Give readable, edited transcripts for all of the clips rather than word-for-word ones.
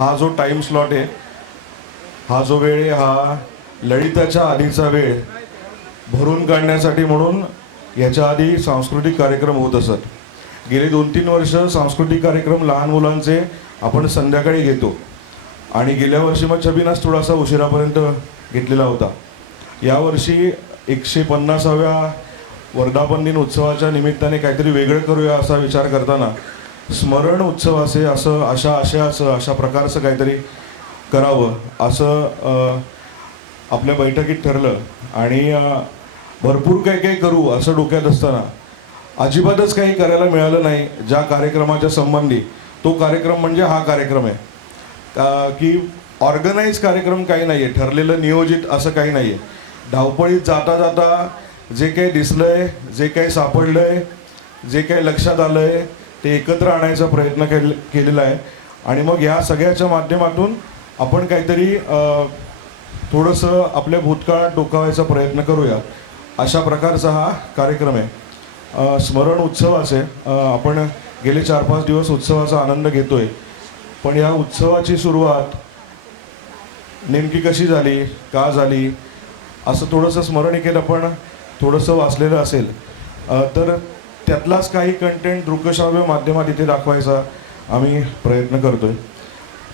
हा जो time slot आहे, हा जो वेळ आहे, हा ललिताच्या आधीचा वेळ भरून काढण्यासाठी म्हणून याच्या आधी सांस्कृतिक कार्यक्रम होत असत. गेली 2-3 वर्ष सांस्कृतिक कार्यक्रम लहान मुलांचे आपण संध्याकाळी घेतो आणि गेल्या वर्षी मग छबिनाच थोडासा उशिरापर्यंत घेतलेला होता. यावर्षी 150व्या वर्धापन दिन उत्सवाच्या निमित्ताने काहीतरी वेगळं करूया असा विचार करताना स्मरण उत्सवाचे असं अशा प्रकारचं काहीतरी करावं असं आपल्या बैठकीत ठरलं. आणि भरपूर काही काही करू असं डोक्यात असताना अजिबातच काही करायला मिळालं नाही ज्या कार्यक्रमाच्या संबंधी. तो कार्यक्रम म्हणजे हा कार्यक्रम आहे की ऑर्गनाईज कार्यक्रम काही नाही आहे, ठरलेलं नियोजित असं काही नाही आहे. धावपळीत जाता जाता जे काही दिसलंय, जे काही सापडलंय, जे काही लक्षात आलंय ते एकत्र आणायचा प्रयत्न केलेला आहे. आणि मग या सगळ्याच्या माध्यमातून आपण काहीतरी थोडंसं आपल्या भूतकाळात डोकावायचा प्रयत्न करूया अशा प्रकारचा हा कार्यक्रम आहे. स्मरण उत्सवाचे आपण गेले 4-5 दिवस उत्सवाचा आनंद घेतोय. पण या उत्सवाची सुरुवात नेमकी कशी झाली, का झाली असं थोडंसं स्मरणिकेत आपण थोडंसं वाचलेलं असेल तर त्यातलाच काही कंटेंट दृकश्राव्य माध्यमात इथे दाखवायचा आम्ही प्रयत्न करतोय.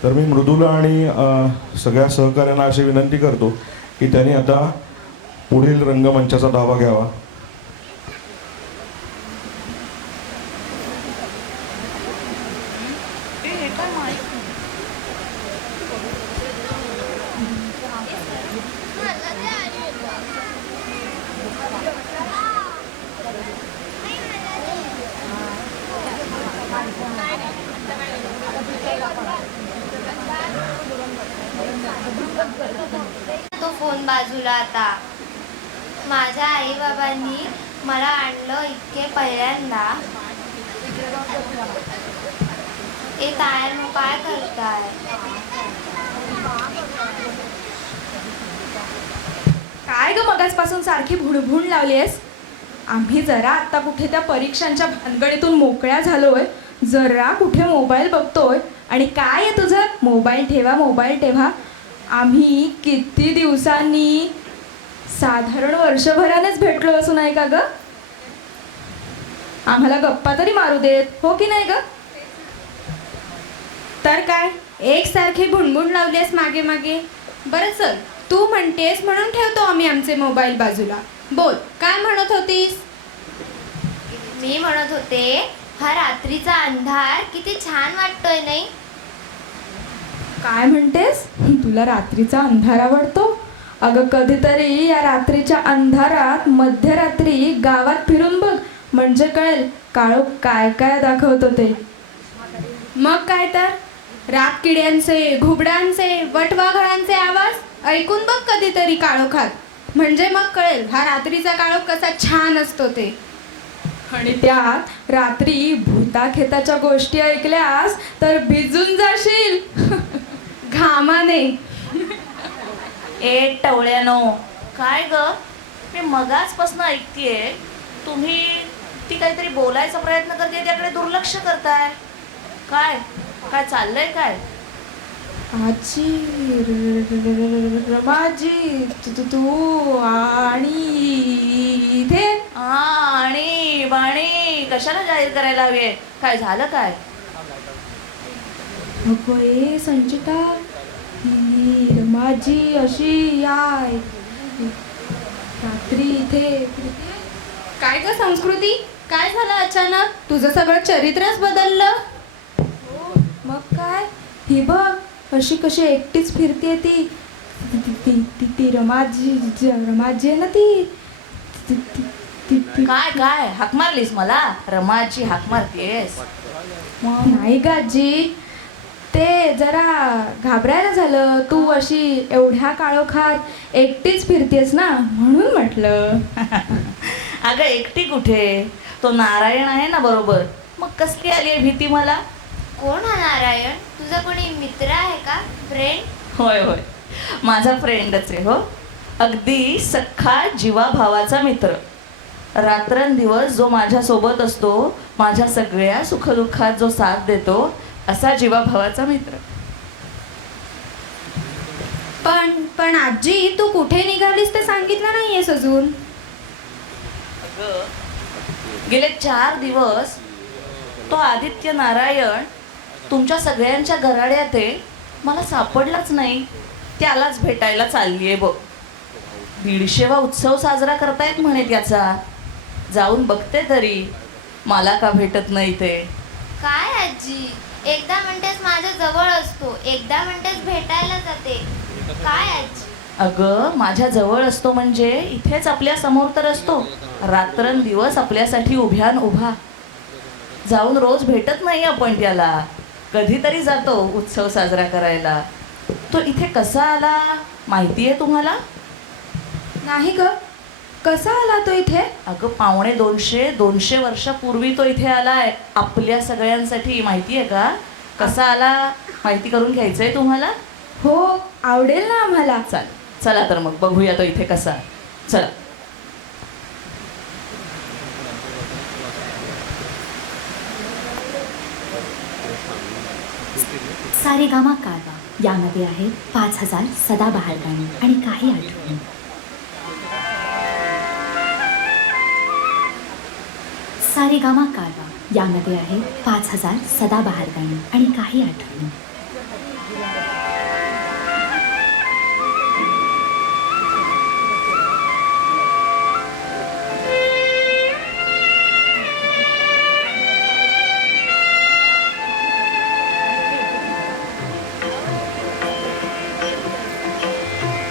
तर मी मृदुला आणि सगळ्या सहकाऱ्यांना अशी विनंती करतो की त्यांनी आता पुढील रंगमंचाचा धावा घ्यावा. तो फोन बाजूला आता. माझ्या आई बाबांनी मला आणलं इतके पहिल्यांदा. ए काय मग काय करताय? काय ग मगाचपासून सारखी भुणभुण लावलीयस? आम्ही जरा आता कुठे त्या परीक्षांच्या भानगडीतून मोकळ्या झालोय, जरा कुठे मोबाईल बघतोय आणि काय आहे तुझं मोबाईल ठेवा. आम्ही किती दिवसांनी, साधारण वर्षभरानेच भेटलो असू नाही का ग? आम्हाला गप्पा तरी मारू देत, हो की नाही ग? तर काय एकसारखी भुणभुण लावलीस मागे मागे. बरं चल, तू म्हणतेस म्हणून ठेवतो आम्ही आमचे मोबाईल बाजूला. बोल, काय म्हणत होतीस? मी म्हणत होते हा रात्रीचा अंधार किती छान वाटतोय नाही? काय म्हणतेस? तुला रात्रीचा अंधार आवडतो? अगं कधीतरी या रात्रीच्या अंधारात मध्यरात्री गावात फिरून बघ, म्हणजे कळेल काळोख काय काय दाखवतो ते. मग काय तर, रातकिड्यांचे, घुबडांचे, वटवाघळांचे आवाज ऐकून बघ कधीतरी काळोखात, म्हणजे मग कळेल हा रात्रीचा काळोख कसा छान असतो ते. आणि त्यात रात्री भूताखेताच्या गोष्टी ऐकल्यास तर भिजून जाशील घामाने. ए टवळ्यानो, काय ग, मी मगाचपासून ऐकतेय तुम्ही ती काहीतरी बोलायचा प्रयत्न करते, त्याकडे दुर्लक्ष करताय. काय काय चाललंय काय? आजी, रमाजी, तू आणि इथे आणि बाणी कशाला जाहीर करायला हवी? काय झालं काय? अगं ए संचिता, ही रमाजी अशी याय रात्री इथे. काय ग संस्कृती, काय झालं अचानक? तुझं सगळं चरित्रच बदललं. मग काय, ही बघ अशी कशी एकटीच फिरते ती. ती रमाजी आहे ना ती. काय काय हाक मारलीस मला? रमाची हाक मारतेस? नाही ग आजी, ते जरा घाबरायला झालं. तू अशी एवढ्या काळोखात एकटीच फिरतेस ना, म्हणून म्हटलं. अगं एकटी कुठे, तो नारायण आहे ना बरोबर, मग कसली आली आहे भीती मला? कोण हा नारायण? तुझा कोणी मित्र आहे का? फ्रेंड? होय होय, माझा फ्रेंडच आहे. हो, अगदी सख्खा जीवा भावाचा मित्र. रात्रंदिवस जो माझ्यासोबत असतो, माझ्या सगळ्या सुखदुःखात जो साथ देतो, असा जीवा भावाचा मित्र. पण आजी तू कुठे निघालीस ते सांगितलं नाहीयेस अजून. अगं, गेले 4 दिवस तो आदित्य नारायण तुमच्या सगळ्यांच्या घराड्यात आहे, मला सापडलाच नाही. त्यालाच भेटायला चालली आहे बघ. 150वा उत्सव साजरा करतायत म्हणे त्याचा. जाऊन बघते तरी मला का भेटत नाही ते. काय आजी, एकदा म्हणतेस माझ्या जवळ असतो, एकदा म्हणतेस भेटायला जाते. काय आजी? अगं, माझ्या जवळ असतो म्हणजे इथेच आपल्या समोर तर असतो. रात्रंदिवस आपल्यासाठी उभ्यान उभा. जाऊन रोज भेटत नाही आपण त्याला. कधीतरी जातो उत्सव साजरा करायला. तो इथे कसा आला माहिती आहे तुम्हाला? नाही ग, कसा आला तो इथे? अगं, 250 वर्षापूर्वी तो इथे आलाय आपल्या सगळ्यांसाठी. माहिती आहे का कसा आला? माहिती करून घ्यायचंय तुम्हाला? हो, आवडेल ना आम्हाला. चला तर मग बघूया तो इथे कसा. चला. सारेगामा कारवा यामध्ये आहेत 5000 सदाबहार गाणी आणि काही आठवणी. सारेगामा कारवा यामध्ये आहेत 5000 सदाबहार गाणी आणि काही आठवणी.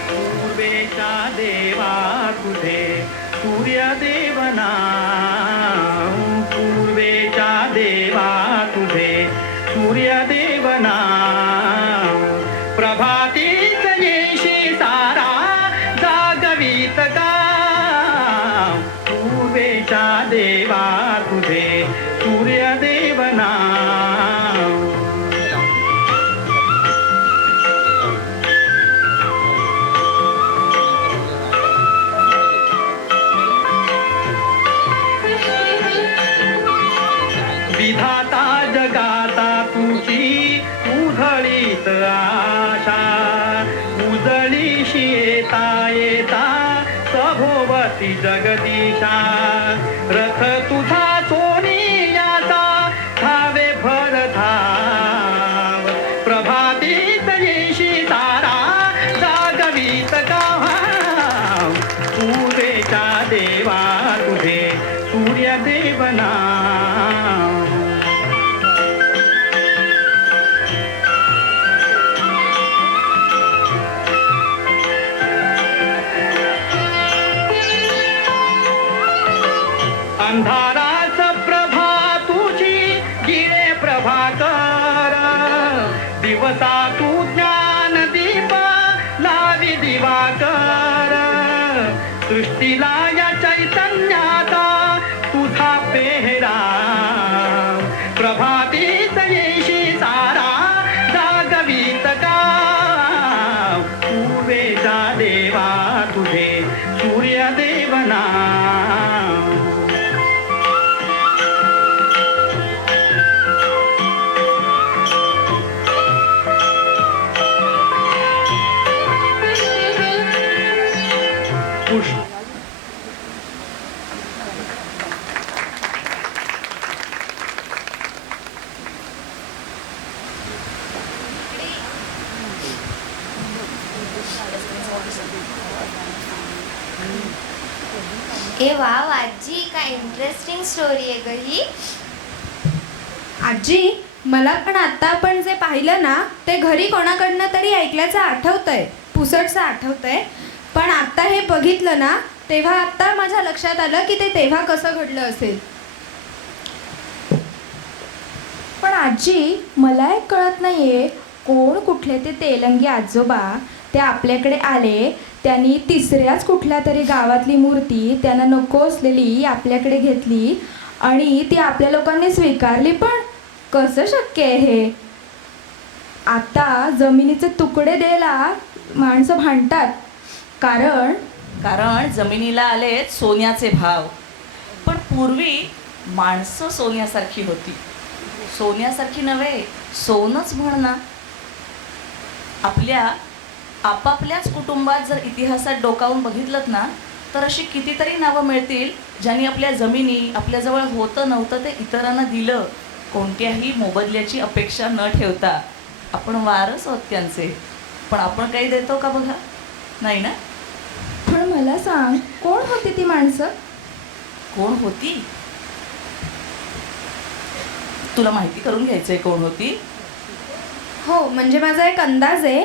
पूर्वेच्या देवा तुझे सूर्यदेव नाव. पूर्वेच्या देवा तुझे सूर्यदेव नाव. प्रभातीच येशी सारा जागवीत गाव. पूर्वेच्या देवा तुझे सूर्यदेव नाव. विधाता जगाता तुझी उधळीत आशा. उजळीशी येता येता सभोवती जगदीशा. रथ तुझा सोनियाचा धावे भर धाव. प्रभातीत येशी तारा जागवीत गाव. पूर्वेच्या देवा तुझे सूर्यदेव नाव. अंधाराच प्रभा तुझी गिरे प्रभाकर. दिवसा तू ज्ञान दीप लावी दिवाकर. सृष्टीला या चैतन्याचा तुझा पेहरा. प्रभातीत येशी सारा जागवीत गाव. पूर्वेच्या देवा तुझे सूर्यदेव नाव. पुष्प ए वाव आजी, काय इंटरेस्टिंग स्टोरी आहे ग ही. आजी मला पण आता आपण जे पाहिलं ना ते घरी कोणाकडनं तरी ऐकल्याचं आठवतंय, पुसटचं आठवतंय. पण आता हे बघितलं ना तेव्हा आता माझ्या लक्षात आलं की ते तेव्हा कसं घडलं असेल. पण आजी, मला एक कळत नाहीये, कोण कुठले ते तेलंगी आजोबा ते आपल्याकडे आले. त्यांनी तिसऱ्याच कुठल्या तरी गावातली मूर्ती त्यांना नको असलेली आपल्याकडे घेतली आणि ती आपल्या लोकांनी स्वीकारली. पण कसं शक्य आहे हे? आता जमिनीचे तुकडे द्यायला माणसं भांडतात. कारण जमिनीला आलेत सोन्याचे भाव. पण पूर्वी माणसं सोन्यासारखी होती. सोन्यासारखी नव्हे, सोनच म्हण ना. आपापल्याच कुटुंबात जर इतिहासात डोकावून बघितलं ना, तर अशी कितीतरी नावं मिळतील ज्यांनी आपल्या जमिनी आपल्याजवळ होतं नव्हतं ते इतरांना दिलं, कोणत्याही मोबदल्याची अपेक्षा न ठेवता. आपण वारस आहोत त्यांचे, पण आपण काही देतो का बघा? नाही ना. पण मला सांग, कोण होती ती माणसं? कोण होती? तुला माहिती करून घ्यायचंय कोण होती? हो, म्हणजे माझा एक अंदाज आहे,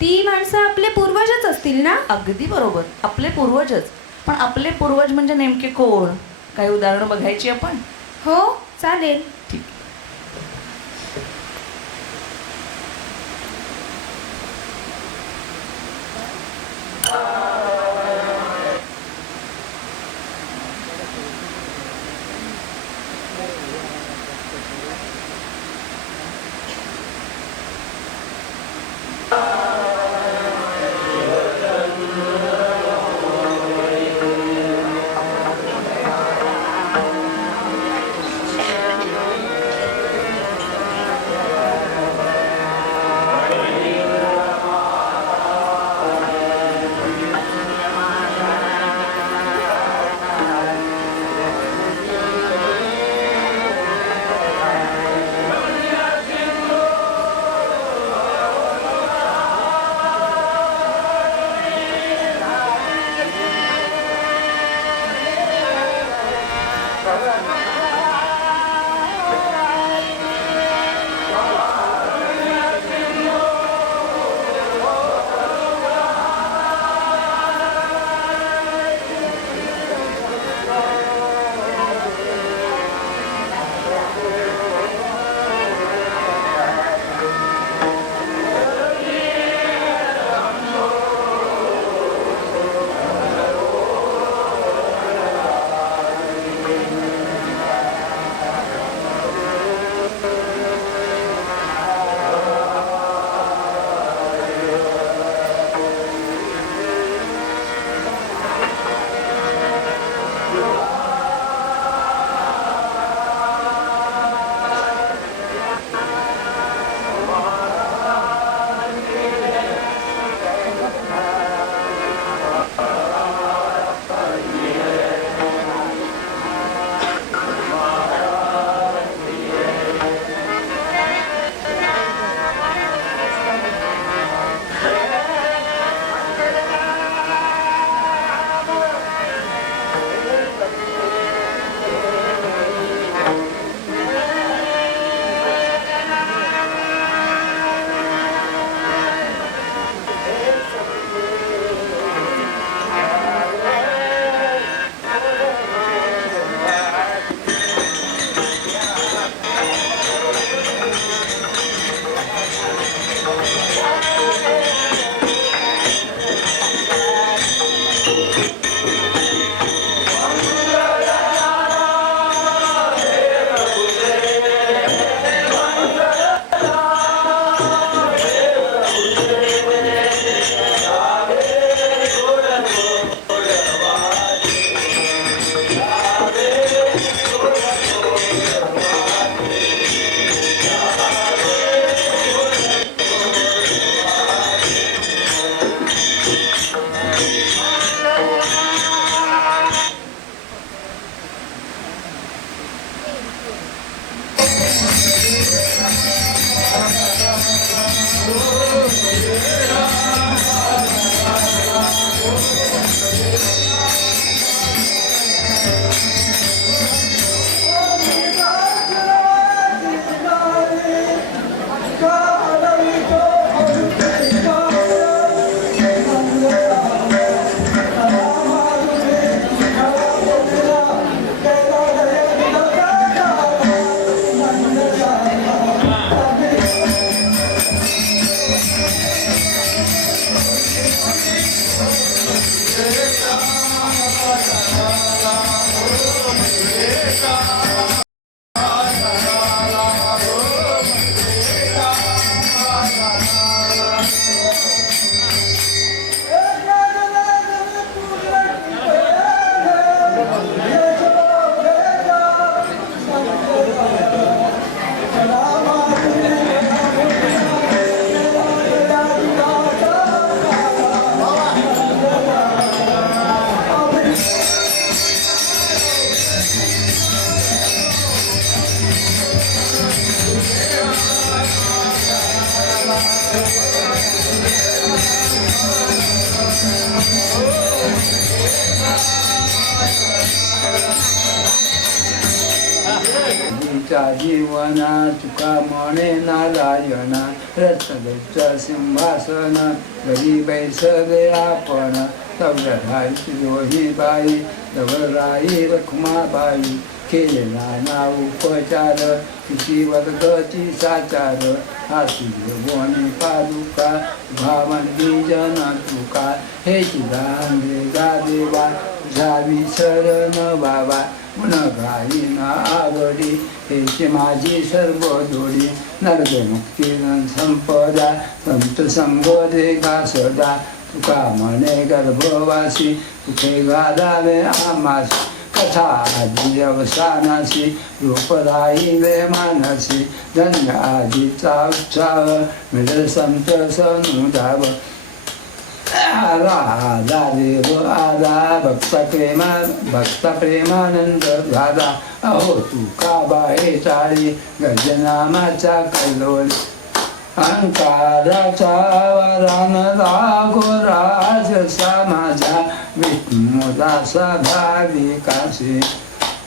ती माणसं आपले पूर्वजच असतील ना? अगदी बरोबर, आपले पूर्वजच. पण आपले पूर्वज म्हणजे नेमके कोण? काही उदाहरणं बघायची आपण? हो, चालेल. ठीक. तिच्या जीवना तुका म्हणे नारायणा रत्नदेवच्या सिंहासन घरी बैसले आपण तवळ राई रोही बाई तवळ राई रखुमाबाई केलेला ना उपचार किती वर्गची साचार हाती बोनी पादुका भावंती जन तुका हे तुला गा देवा जावी शरण बाबा मन गाई ना आवडी हेची माझी सर्व जोडी नरक मुक्ती संपदा संत संग दे गा सदा तुका म्हणे गर्भवासी तुके गादावे आमासी कथा आधी अवसानासी रूपदायी वे मानसी धन्य आधीचा उत्साह मिळेल संत सनुधाव आला देव आला भक्त प्रेमानंद झाला अहो तुका बाहे चाळी गजनामाचा कल्लोळ अहंकाराचा वरान लागो राजसा माझा विष्णुदासा भाविकासी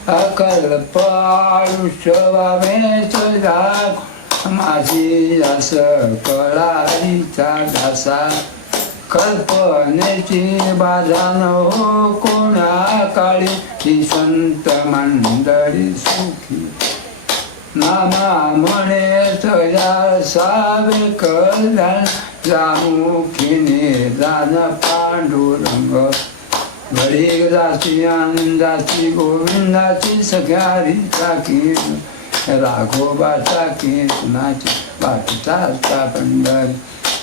अकल्प आयुष्य वामेच जाग माझी अस कळारीचा दासा कल्पनेची बाधा न हो कोणा काळी ही संत मंडळी सुखी नामा म्हणे तया सावे कल्याण जामुखीने दान पांडुरंग घडी जाची आनंदाची गोविंदाची सगळ्यारी चाकी राघोबाचा कीर्तनाची वाट चालता पंढर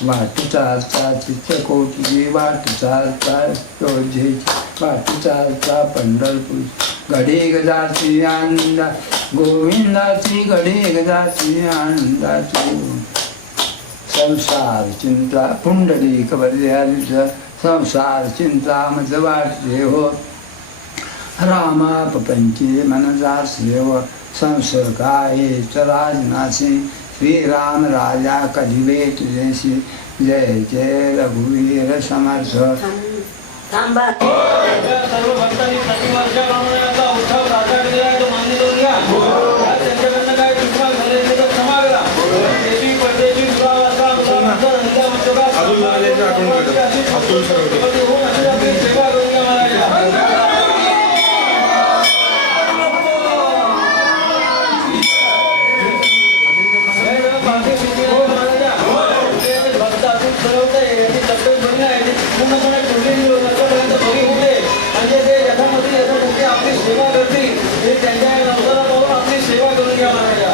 वाट चालता चित्रकोटची वाट चालता अयोध्येची वाट चालता पंढरपूर घडी गजाची आनंदा गोविंदाची घडी गजाची आनंदाची संसार चिंता पुंडली कबर्याचा संसार चिंता मज वाटते हो रामा पपंची मनजासे हो संसर्गाये राजनासी श्रीराम राजा कधिवे तुझेशी जय जय रघुवीर समर्थ थांबा सर्व भक्तांनी प्रतिवर्षाप्रमाणे आता उत्सव साजरा केलेला आहे तो मान्य करून घ्या त्यांच्याकडनं काय चुकवा झाले तर क्षमा करा देवी परदेशी दुरावासा मुलानंतर हंगा उद्योगा सेवा करून घ्या महाराज आपली सेवा करतील त्यांच्या नवसाला पाहून आपली सेवा करून घ्या महाराजा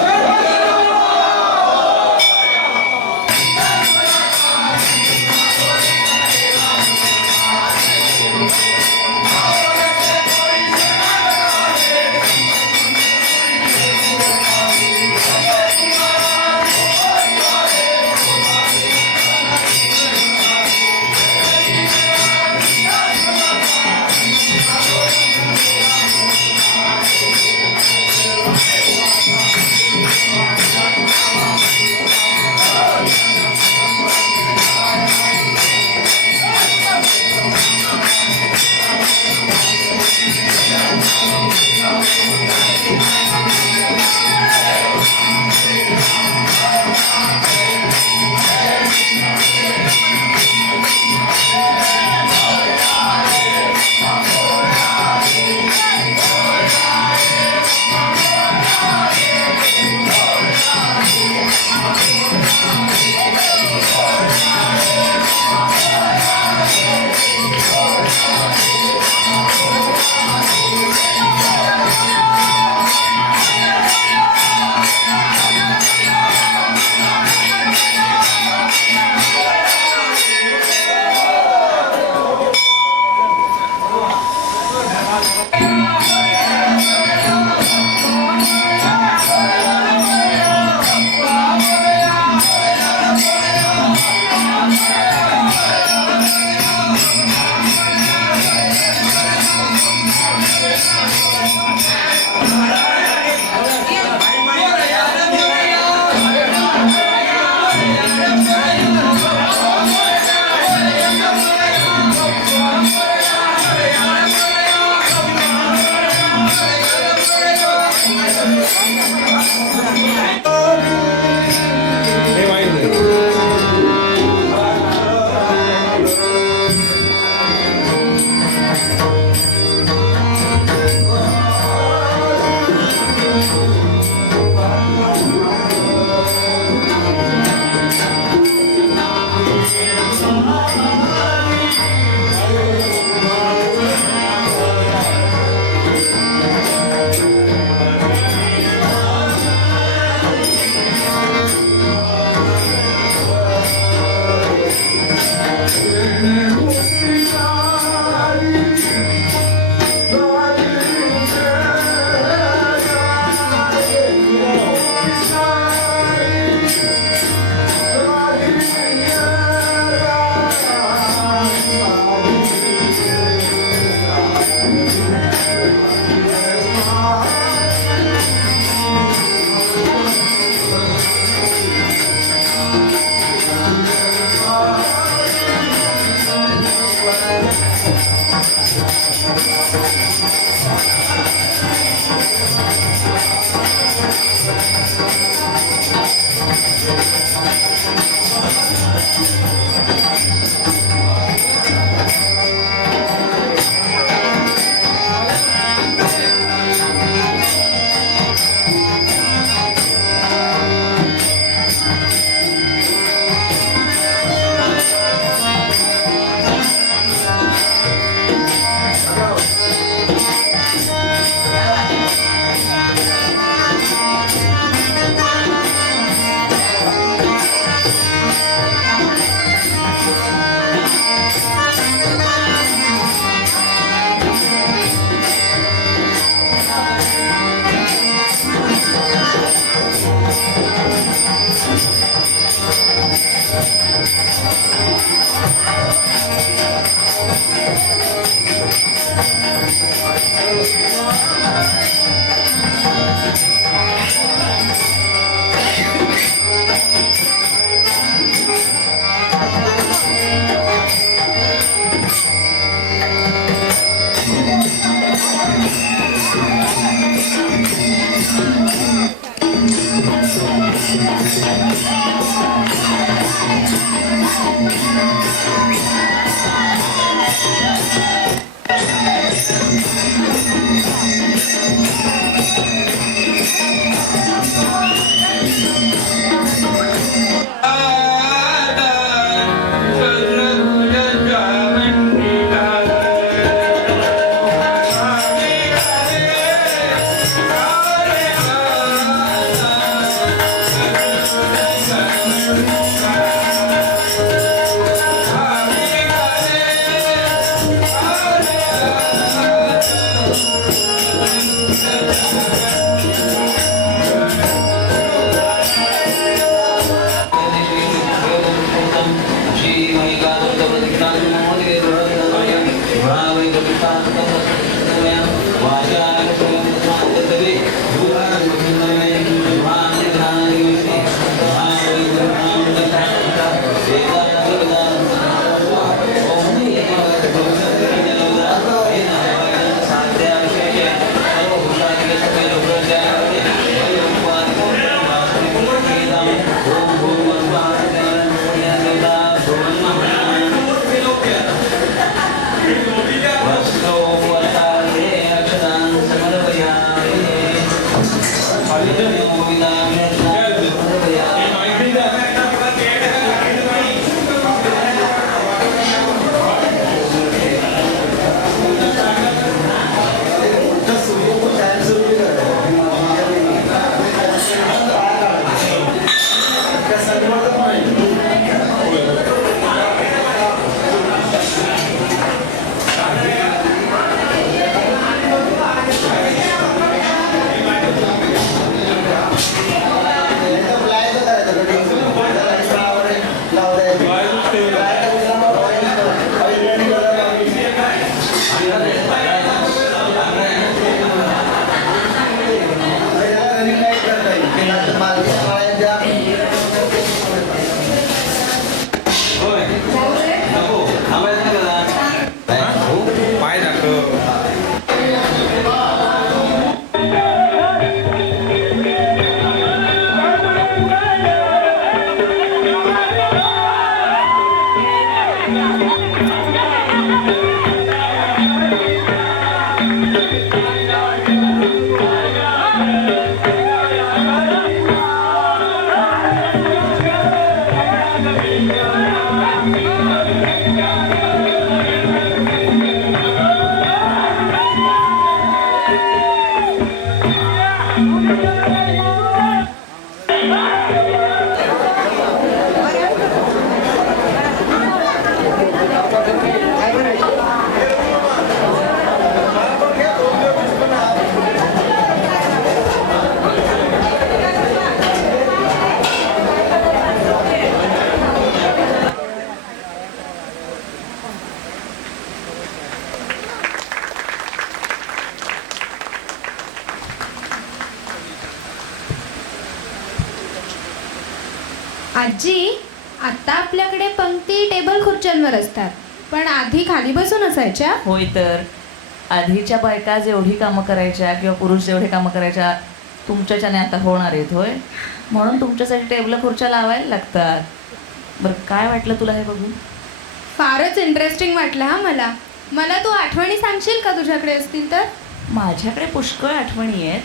आजी, आता आपल्याकडे पंक्ती टेबल खुर्च्यांवर असतात, पण आधी खाली बसून असायच्या. होय तर आधीच्या बायका जेवढी कामं करायच्या किंवा पुरुष जेवढे कामं करायच्या तुमच्याच्याने आता होणार आहेत. होय, म्हणून तुमच्यासाठी टेबल खुर्च्या लावायला लागतात. बरं, काय वाटलं तुला हे बघून? फारच इंटरेस्टिंग वाटलं हा मला. मला तू आठवणी सांगशील का तुझ्याकडे असतील तर? माझ्याकडे पुष्कळ आठवणी आहेत,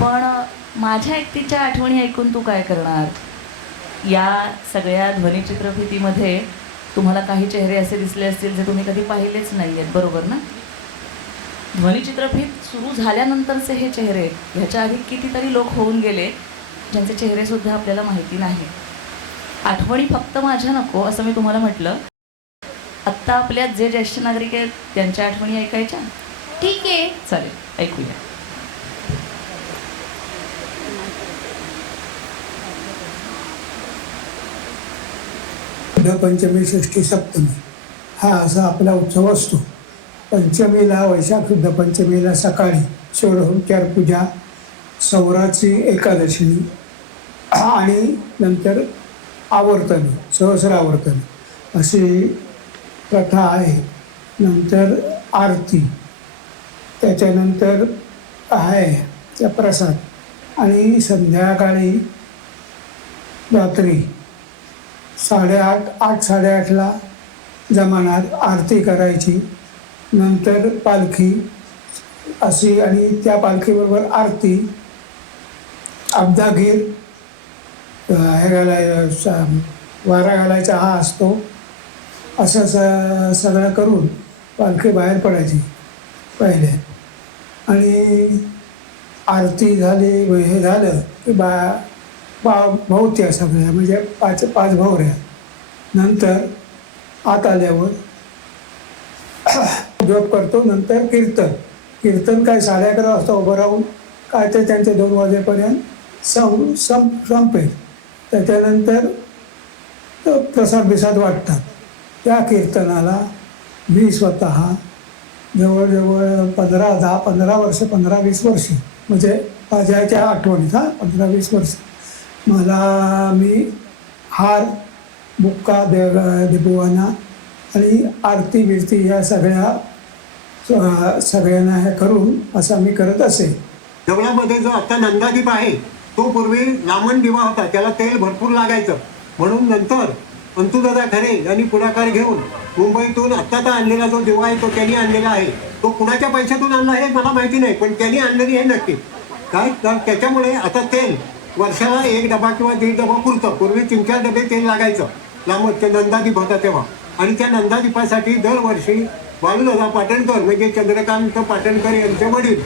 पण माझ्या एकटीच्या आठवणी ऐकून तू काय करणार? या सगळ्या ध्वनिचित्रफितीमध्ये तुम्हाला काही चेहरे असे दिसले असतील जे तुम्ही कधी पाहिलेच नाही आहेत, बरोबर ना? ध्वनिचित्रफित सुरू झाल्यानंतरचे हे चेहरे, ह्याच्या आधी कितीतरी लोक होऊन गेले ज्यांचे चेहरेसुद्धा आपल्याला माहिती नाही. आठवणी फक्त माझ्या नको असं मी तुम्हाला म्हटलं. आत्ता आपल्यात जे ज्येष्ठ नागरिक आहेत त्यांच्या आठवणी ऐकायच्या? ठीक आहे, चालेल, ऐकूया. पंचमी, षष्ठी, सप्तमी हा असा आपला उत्सव असतो. पंचमीला, वैशाख शुद्ध पंचमीला सकाळी षोडशोपचार पूजा, सौराची एकादशी आणि नंतर आवर्तनी, सहस्रावर्तनी अशी प्रथा आहे. नंतर आरती, त्याच्यानंतर आहे त्या प्रसाद आणि संध्याकाळी रात्री 8:30 8:30ला जमानात आरती करायची, नंतर पालखी अशी, आणि त्या पालखीबरोबर आरती, अब्दागीर वारा घालायचा हा असतो. असं सगळं करून पालखी बाहेर पडायची पहिले. आणि आरती झाली, हे झालं की भावत्या सगळ्या, म्हणजे पाच भावऱ्या. नंतर आत आल्यावर जप करतो. नंतर कीर्तन काय 11:30 वाजता उभं राहून काय ते त्यांचे 2 वाजेपर्यंत संपेल. त्याच्यानंतर प्रसाद वाटतात. त्या कीर्तनाला मी स्वतः जवळजवळ 15-20 वर्ष, म्हणजे माझ्या आठवणीत 15-20 वर्ष मी हार, बुक्का, देबुवाना आणि आरती बिरती या सगळ्यांना हे करून असं मी करत असे. देवळामध्ये जो आता नंदादीप आहे तो पूर्वी लांबण दिवा होता, त्याला तेल भरपूर लागायचं. म्हणून नंतर अंतुदादा खरे यांनी पुढाकार घेऊन मुंबईतून आत्ताचा आणलेला जो दिवा आहे तो त्यांनी आणलेला आहे. तो कुणाच्या पैशातून आणला हे मला माहिती नाही, पण त्यांनी आणलेली हे नक्की. काय तर त्याच्यामुळे आता तेल वर्षाला 1 डबा किंवा 1.5 डबा पुरतं. पूर्वी 3-4 डबे तेल लागायचं लांब, ते नंदादीप होता तेव्हा. आणि त्या नंदादीपासाठी दरवर्षी बालूदादा पाटणकर म्हणजे चंद्रकांत पाटणकर यांचे वडील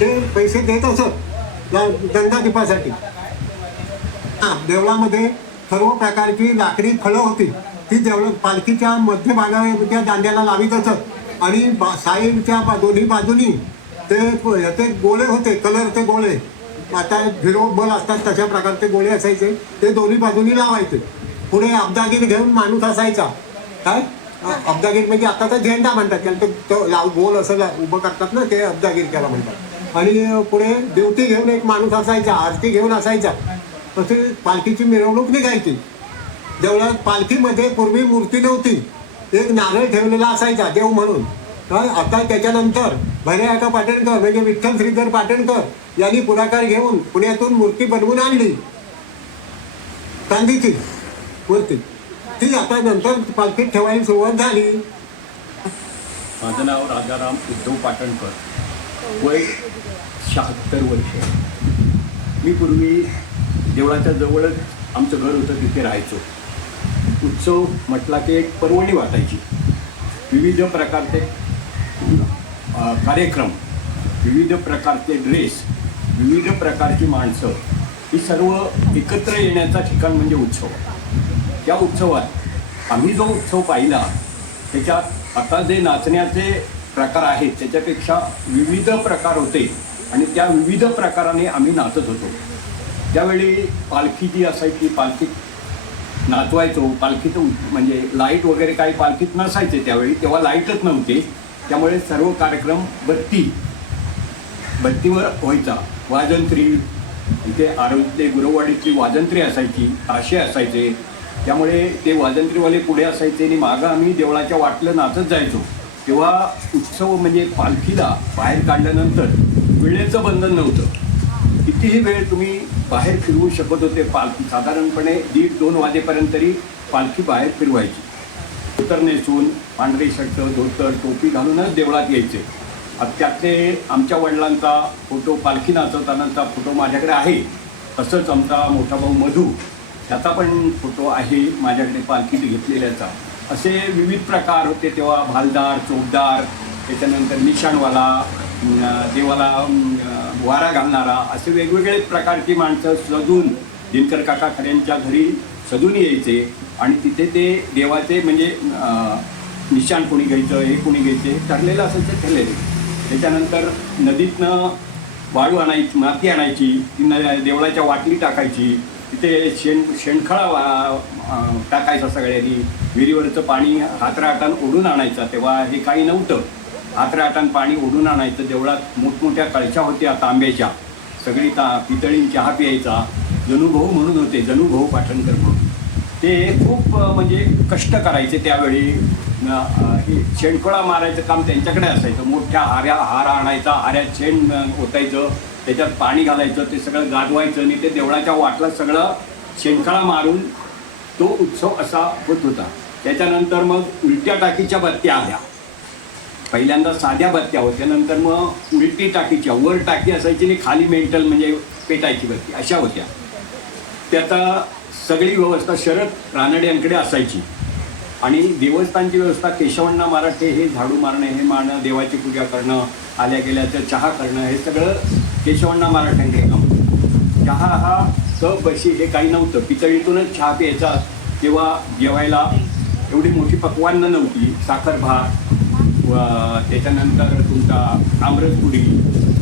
ते पैसे देत असत नंदादीपासाठी. देवळामध्ये सर्व प्रकारची लाकडी फळं होती, ती पालखीच्या मध्यभागाच्या दांड्याला लावित असत. आणि साईडच्या दोन्ही बाजूनी ते गोळे होते, कलरचे गोळे, आता झिरो बल असतात तशा प्रकारचे गोळे असायचे, ते दोन्ही बाजूनी लावायचे. पुढे अब्दागीर घेऊन माणूस असायचा. काय अब्दागीर म्हणजे आताचा झेंडा म्हणतात त्याला, तो गोल असं उभं करतात ना, ते अब्दागीर त्याला म्हणतात. आणि पुढे देवती घेऊन एक माणूस असायचा, आरती घेऊन असायचा. तसे पालखीची मिरवणूक निघायची. देवळात पालखीमध्ये पूर्वी मूर्ती नव्हती, एक नारळ ठेवलेला असायचा देव म्हणून. काय आता त्याच्यानंतर भैरयाका पाटणकर म्हणजे विठ्ठल श्रीधर पाटणकर यांनी पुढाकार घेऊन पुण्यातून मूर्ती बनवून आणली, चांदीची मूर्ती. ती आता नंतर पालखीत ठेवायला सुरुवात झाली. माझं नाव राजाराम उद्धव पाटणकर, वय 76 वर्ष. मी पूर्वी देवळाच्या जवळच आमचं घर होतं, तिथे राहायचो. उत्सव म्हटला की एक पर्वणी वाटायची. विविध प्रकारचे कार्यक्रम, विविध प्रकारचे ड्रेस, विविध प्रकारची माणसं, ही सर्व एकत्र येण्याचा ठिकाण म्हणजे उत्सव. त्या उत्सवात आम्ही जो उत्सव पाहिला त्याच्यात आता जे नाचण्याचे प्रकार आहेत त्याच्यापेक्षा विविध प्रकार होते आणि त्या विविध प्रकाराने आम्ही नाचत होतो. त्यावेळी पालखी जी असायची, पालखीत नाचवायचो. पालखीचं म्हणजे लाईट वगैरे काही पालखीत नसायचे त्यावेळी, तेव्हा लाईटच नव्हते. त्यामुळे सर्व कार्यक्रम बत्तीवर व्हायचा. वाजंत्री इथे आरोग्य गुरुवाडीतली वाजंत्री असायची, ताशे असायचे. त्यामुळे ते वाजंत्रीवाले पुढे असायचे आणि मागं आम्ही देवळाच्या वाटलं नाचत जायचो. तेव्हा उत्सव म्हणजे पालखीला बाहेर काढल्यानंतर वेळेचं बंधन नव्हतं. कितीही वेळ तुम्ही बाहेर फिरवू शकत होते. पालखी साधारणपणे 1:30-2 वाजेपर्यंत तरी पालखी बाहेर फिरवायची. धोतर नेसून, पांढरे शर्ट, धोतर, टोपी घालूनच देवळात यायचे. त्यातले आमच्या वडिलांचा फोटो, पालखी नाचवतानाचा फोटो माझ्याकडे आहे. तसंच आमचा मोठा भाऊ मधू, त्याचा पण फोटो आहे माझ्याकडे पालखीत घेतलेल्याचा. असे विविध प्रकार होते तेव्हा. भालदार, चोपदार, त्याच्यानंतर निशाणवाला, देवाला वारा घालणारा, असे वेगवेगळे प्रकारची माणसं सजून दिनकर काका खऱ्यांच्या घरी सजून यायचे. आणि तिथे ते देवाचे म्हणजे निशाण कोणी घ्यायचं, हे कोणी घ्यायचे ठरलेलं असायचं, ठरलेले. त्याच्यानंतर नदीतनं वाळू आणायची, माती आणायची, ती देवळाच्या वाटली टाकायची. तिथे शेणखळा टाकायचा सगळ्यांनी. विहिरीवरचं पाणी हातराटान ओढून आणायचं. तेव्हा हे काही नव्हतं. हातराटान पाणी ओढून आणायचं. देवळात मोठमोठ्या कळशा होत्या तांब्याच्या, सगळी पितळी चहा प्यायचा. जनुभाऊ म्हणून होते, जनुभाऊ पाटणकर म्हणून. ते खूप म्हणजे कष्ट करायचे त्यावेळी. शेणखोळा मारायचं काम त्यांच्याकडे असायचं. मोठ्या हारा आणायचा, हाऱ्यात शेण ओतायचं, त्याच्यात पाणी घालायचं, ते सगळं गाजवायचं आणि ते देवळाच्या वाटला सगळं शेणखळा मारून तो उत्सव असा होत होता. त्याच्यानंतर मग उलट्या टाकीच्या बत्त्या आल्या. पहिल्यांदा साध्या बत्त्या होत्या, नंतर मग उलटी टाकीच्या, वर टाकी असायची आणि खाली मेंटल म्हणजे पेटायची बत्ती, अशा होत्या. त्याचा सगळी व्यवस्था शरद रानड्यांकडे असायची. आणि देवस्थानची व्यवस्था केशवण्णा मराठे, हे झाडू मारणे, हे मारणं, देवाची पूजा करणं, आल्या गेल्याचं चहा करणं, हे सगळं केशवण्णा मराठ्यांकडे काम होतं. चहा हा कप बशी हे काही नव्हतं, पितळीतूनच चहा प्यायचा. तेव्हा जेवायला एवढी मोठी पक्वान्न नव्हती. साखर भात, त्याच्यानंतर तुमचा आमरसपुरी,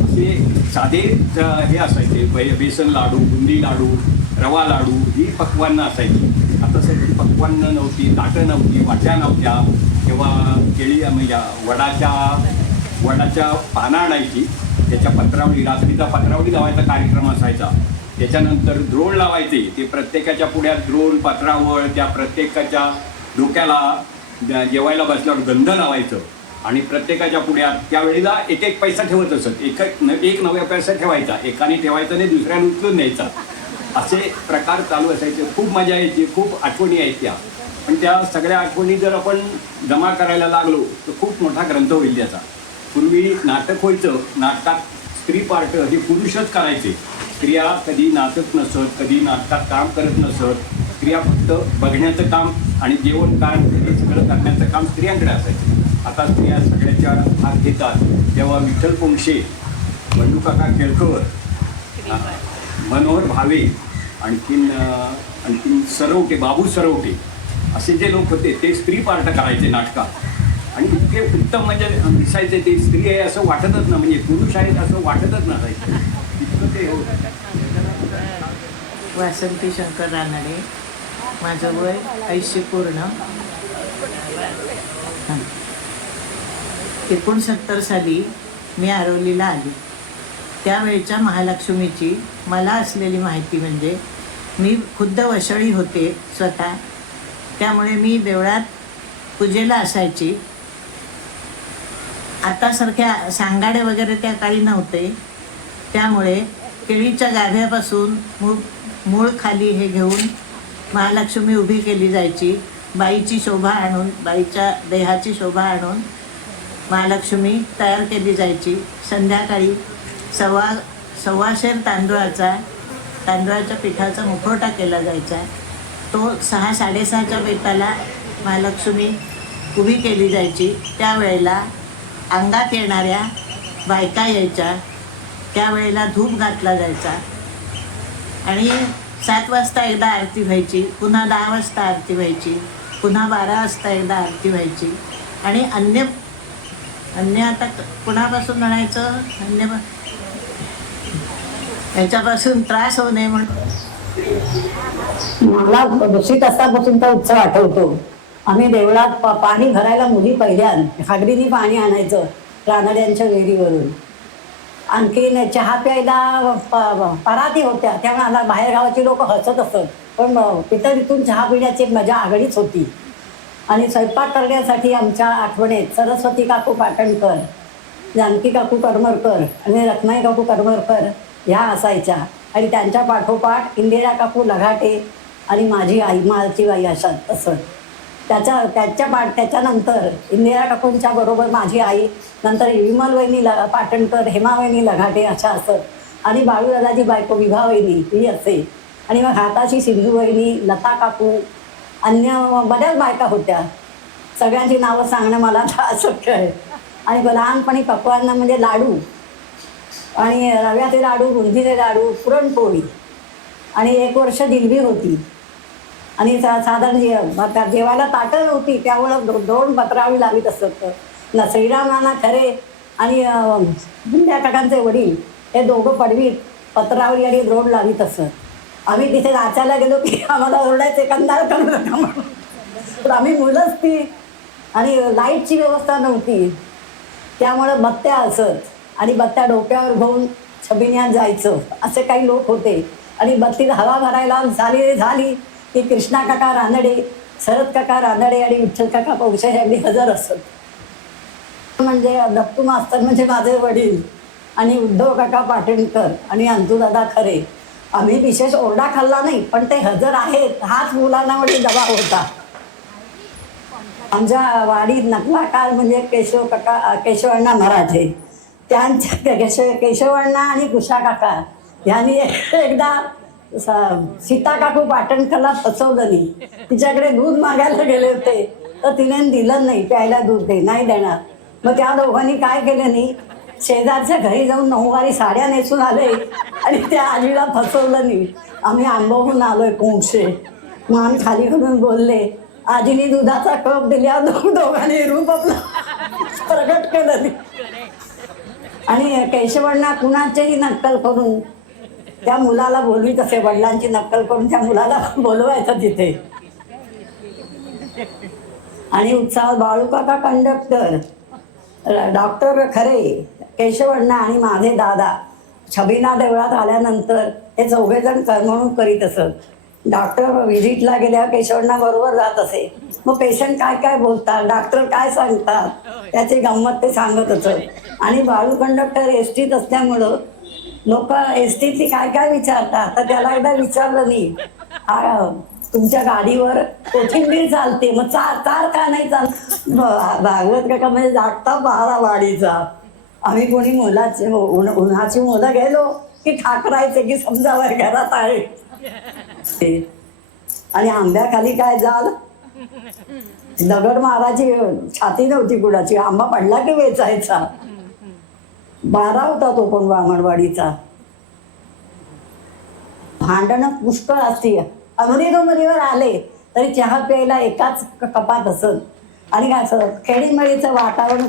असे साधे हे असायचे. बेसन लाडू, बुंदी लाडू, रवा लाडू, ही पक्वान्न असायची. आता सगळी पक्वान्न नव्हती, ताटं नव्हती, वाट्या नव्हत्या. तेव्हा केळी म्हणजे वडाच्या पानं आणायची, त्याच्या पत्रावळी, रात्रीचा पत्रावळी लावायचा कार्यक्रम असायचा. त्याच्यानंतर द्रोण लावायचे. ते प्रत्येकाच्या पुढ्यात द्रोण, पत्रावळ, त्या प्रत्येकाच्या डोक्याला जेवायला बसल्यावर गंध लावायचं. आणि प्रत्येकाच्या पुढ्यात त्यावेळेला एक एक पैसा ठेवत असत. एक नव्या पैसा ठेवायचा, एकाने ठेवायचा नाही, दुसऱ्याने उचलून न्यायचा. असे प्रकार चालू असायचे. खूप मजा यायची, खूप आठवणी आहेत त्या. पण त्या सगळ्या आठवणी जर आपण जमा करायला लागलो तर खूप मोठा ग्रंथ होईल त्याचा. पूर्वी नाटक व्हायचं, नाटकात स्त्री पार्ट हे पुरुषच करायचे. स्त्रिया कधी नाचत नसत, कधी नाटकात काम करत नसत. स्त्रिया फक्त बघण्याचं काम आणि जेवण काम हे सगळं करण्याचं काम स्त्रियांकडे असायचं. आता स्त्रिया सगळ्याच्या हात घेतात. तेव्हा विठ्ठल पोंक्षे, बंडू काका केळकर, मनोहर भावे, आणखीन सरवटे, बाबू सरवटे, असे जे लोक होते ते स्त्री पार्ट करायचे नाटकात. आणि इतके उत्तम म्हणजे दिसायचे. ते स्त्री आहे असं वाटतच ना, म्हणजे पुरुष आहेत असं वाटतच नसायचं. इतकं ते होतं. वासंती शंकर रानडे, माझं वय 80 पूर्ण. 69 साली मी आरवलीला आली. त्यावेळच्या महालक्ष्मीची मला असलेली माहिती म्हणजे मी खुद्द वशळी होते स्वतः, त्यामुळे मी देवळात पूजेला असायची. आतासारख्या सांगाडे वगैरे त्या काळी नव्हते, त्यामुळे केळीच्या गाभ्यापासून मूळ खाली हे घेऊन महालक्ष्मी उभी केली जायची. बाईची शोभा आणून, बाईच्या देहाची शोभा आणून महालक्ष्मी तयार केली जायची. संध्याकाळी सव्वाशेर तांदळाच्या पिठाचा मुखवटा केला जायचा. तो 6-6:30च्या बेताला महालक्ष्मी उभी केली जायची. त्यावेळेला अंगात येणाऱ्या बायका यायच्या, त्यावेळेला धूप घातला जायचा. आणि 7 वाजता एकदा आरती व्हायची, पुन्हा 10 वाजता आरती व्हायची, पुन्हा 12 वाजता एकदा आरती व्हायची. आणि अन्य आता कुणापासून म्हणायचं, ह्याच्यापासून त्रास होऊ नये म्हणून मला 2 तासापासूनचा उत्सव आठवतो. आम्ही देवळात पाणी भरायला मुली पहिल्यान हागडीने पाणी आणायचं रानड्यांच्या विहिरीवरून. आणखीन चहा प्यायला पराती होत्या, त्यामुळे आम्हाला बाहेरगावाची लोक हसत असत, पण पितळीतून चहा पिण्याची मजा आगळीच होती. आणि स्वयंपाक करण्यासाठी आमच्या आठवणीत सरस्वती काकू पाटणकर, जानकी काकू करमरकर आणि रत्नाई काकू करमरकर ह्या असायच्या. आणि त्यांच्या पाठोपाठ इंदिरा काकू लघाटे आणि माझी आई, माळची बाई अशा असं. त्याच्यानंतर इंदिरा काकूंच्या बरोबर माझी आई, नंतर विमल वहिनी पाटणकर, हेमा वहिनी लघाटे अशा असत. आणि बाळूदादाची बायको विभा वहिनी ही असे. आणि मग हाताची सिंधू वहिनी, लता काकू, अन्य बऱ्याच बायका होत्या. सगळ्यांची नावं सांगणं मला आता अशक्य आहे. आणि लहानपणी पक्वान्न म्हणजे लाडू, आणि रव्याचे लाडू, बुंदीचे लाडू, पुरणपोळी, आणि 1 वर्ष जिलबी होती. आणि साधारण जेवायला ताटं होती, त्यामुळं 2 पत्रावळी लावीत असत. श्रीराम नाना खरे आणि बुंद्या काकांचे वडील हे दोघं पडवीत पत्रावळी आणि द्रोण लावीत असत. आम्ही तिथे नाचायला गेलो की आम्हाला ओरडायचे, कंदार करू नका म्हणून. पण आम्ही मुलंच ती. आणि लाईटची व्यवस्था नव्हती, त्यामुळं बत्त्या असत आणि बत्त्या डोक्यावर घेऊन छबिन्यात जायचं. असे काही लोक होते. आणि बत्तीत हवा भरायला झाली की कृष्णा काका रानडे, शरद काका रानडे आणि विठ्ठल काका पोंक्षे यांनी हजर असत. म्हणजे दत्तू मास्तर म्हणजे माझे वडील, आणि उद्धव काका पाटणकर आणि अंजूदादा खरे. आम्ही विशेष ओरडा खाल्ला नाही, पण ते हजर आहेत हाच मुलांना म्हणजे दबाव होता. आमच्या वाडीत नकलाकार म्हणजे केशवअण्णा मराठे, त्यांच्या केशवअण्णा आणि कुशा काका यांनी एकदा सीता काकू पाटणकरला फसवलं नाही. तिच्याकडे दूध मागायला गेले होते तर तिने दिलं नाही, प्यायला दूध नाही देणार. मग त्या दोघांनी काय केलं नाही, शेजारच्या घरी जाऊन नऊवारी साड्या नेसून आले आणि त्या आजीला फसवलं नाही. आम्ही आंबवून आलोय कोंगशे. मग आम्ही खाली करून बोलले, आजीने दुधाचा कप दिल्यावर दोघांनी रूप आपलं प्रगट केलं नाही. आणि केशवअण्णा कुणाचीही नक्कल करून त्या मुलाला बोलवीत असे, वडिलांची नक्कल करून त्या मुलाला बोलवायचं तिथे. आणि उत्साहात बाळूकाका कंडक्टर, डॉक्टर खरे, केशवअण्णा आणि माझे दादा छबिना देवळात आल्यानंतर हे चौघेजण करमणूक करीत असत. डॉक्टर व्हिजिटला गेल्यावर केशवअण्णा बरोबर जात असे. मग पेशंट काय काय बोलतात, डॉक्टर काय सांगतात, त्याची गंमत ते सांगत असत. आणि बाळू कंडक्टर एस टीत असल्यामुळं लोक एस टीतली काय काय विचारतात. तर त्याला एकदा विचारलं नाही, तुमच्या गाडीवर कोथिंबीर चालते, मग चार का नाही भागवत काका म्हणजे जागता पहारा वाडीचा. आम्ही कोणी मुलाचे उन्हाची मुलं गेलो की ठाकरायचे की समजावं घरात आहे. आणि आंब्याखाली काय झालं, दगड मारायची छाती नव्हती कुणाची, आंबा पडला की वेचायचा. 12 होता तो पण बामणवाडीचा. भांडणं पुष्कळ असती. अमरीवर आले तरी चहा प्यायला एकाच कपात असत. आणि काय खेडीमेळीचं वातावरण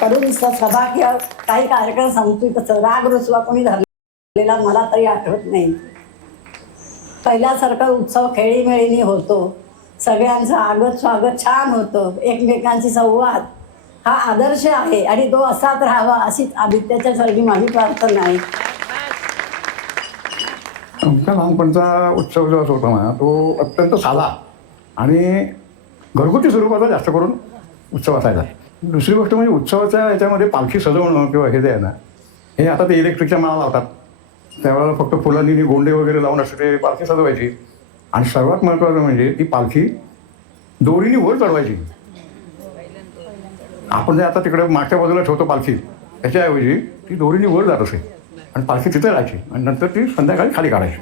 करून सभा किंवा काही कार्यक्रम संपतो तसं राग रुसवा कोणी धरलेला मला तरी आठवत नाही. पहिल्यासारखा उत्सव खेळीमेळीने होतो. सगळ्यांचं आगत स्वागत छान होतं. एकमेकांची संवाद हा आदर्श आहे आणि तो असाच राहावा अशीच आदित्याच्या चरणी माझी प्रार्थना आहे. आमच्या लहानपणचा उत्सव जो होता ना तो अत्यंत साधा आणि घरगुती स्वरूपाचा जास्त करून उत्सव असायचा. दुसरी गोष्ट म्हणजे उत्सवाच्या याच्यामध्ये पालखी सजवणं किंवा हे जे आहे ना, हे आता ते इलेक्ट्रिकच्या माळा लावतात. त्यावेळेला फक्त फुलांनी गोंडे वगैरे लावून असते ते पालखी सजवायची. आणि सर्वात महत्त्वाचं म्हणजे ती पालखी दोरीने वर चढवायची. आपण जे आता तिकडे मागच्या बाजूला ठेवतो पालखी, त्याच्याऐवजी ती दोरीने वर जात असे आणि पालखी तिथे राहायची आणि नंतर ती संध्याकाळी खाली काढायची.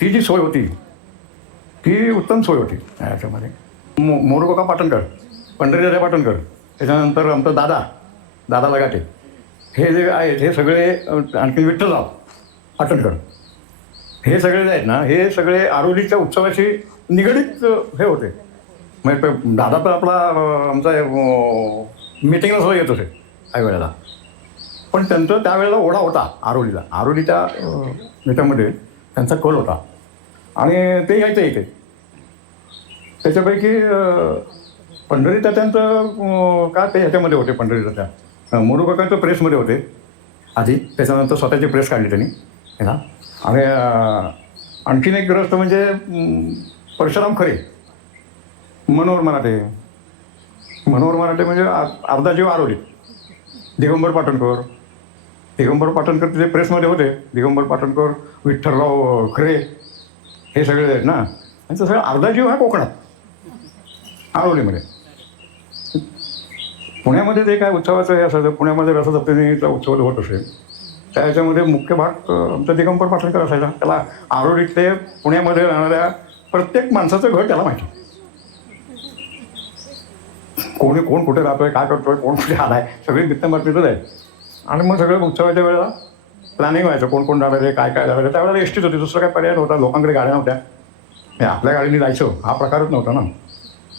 ती जी सोय होती ती उत्तम सोय होती. याच्यामध्ये मोरकाका पाटणकर, पंढरीराजा पाटणकर, त्याच्यानंतर आमचा दादा लगाटे, हे जे आहेत हे सगळे, आणखी विठ्ठलराव पाटणकर, हे सगळे जे आहेत ना हे सगळे आरोलीच्या उत्सवाशी निगडीत हे होते. म्हणजे दादा तर आपला आमचा मीटिंगला सुद्धा येत असे काही वेळेला. पण त्यांचं त्यावेळेला ओढा होता आरोलीच्या याच्यामध्ये त्यांचा कल होता आणि ते यायचं इथे. त्याच्यापैकी पंढरीच्या त्यांचं का ते ह्याच्यामध्ये होते, पंढरीच्या त्या मोरूकाकांचं प्रेसमध्ये होते आधी. त्याच्यानंतर स्वतःची प्रेस काढली त्यांनी ह्याला. आणि आणखीन एक ग्रस्त म्हणजे परशुराम खरे, मनोहर मराठे म्हणजे अर्धा जीव आरोली. दिगंबर पाटणकर तिथे प्रेसमध्ये होते. दिगंबर पाटणकर, विठ्ठलराव खरे, हे सगळे आहेत ना, त्यांचं सगळं अर्धा जीव हा कोकणात आरोलीमध्ये. पुण्यामध्ये जे काय उत्सवाचं हे असायचं, पुण्यामध्ये रथसप्तमीचा उत्सव होत असेल त्या ह्याच्यामध्ये मुख्य भाग आमचा दिगंबर पाटणकर असायचा. त्याला आरोलीतले पुण्यामध्ये राहणाऱ्या प्रत्येक माणसाचं घर त्याला माहिती. कोण कुठे राहतोय, काय करतोय, कोण कुठे आलाय, सगळी मित्रमात्रीतच आहे. आणि मग सगळं उत्सवाच्या वेळेला प्लॅनिंग व्हायचं, कोण जाणार आहे, काय जाणार आहे. त्यावेळेला एस टीच होती, दुसरा काही पर्याय नव्हता. लोकांकडे गाड्या नव्हत्या, आपल्या गाडीने जायचं हा प्रकारच नव्हता ना.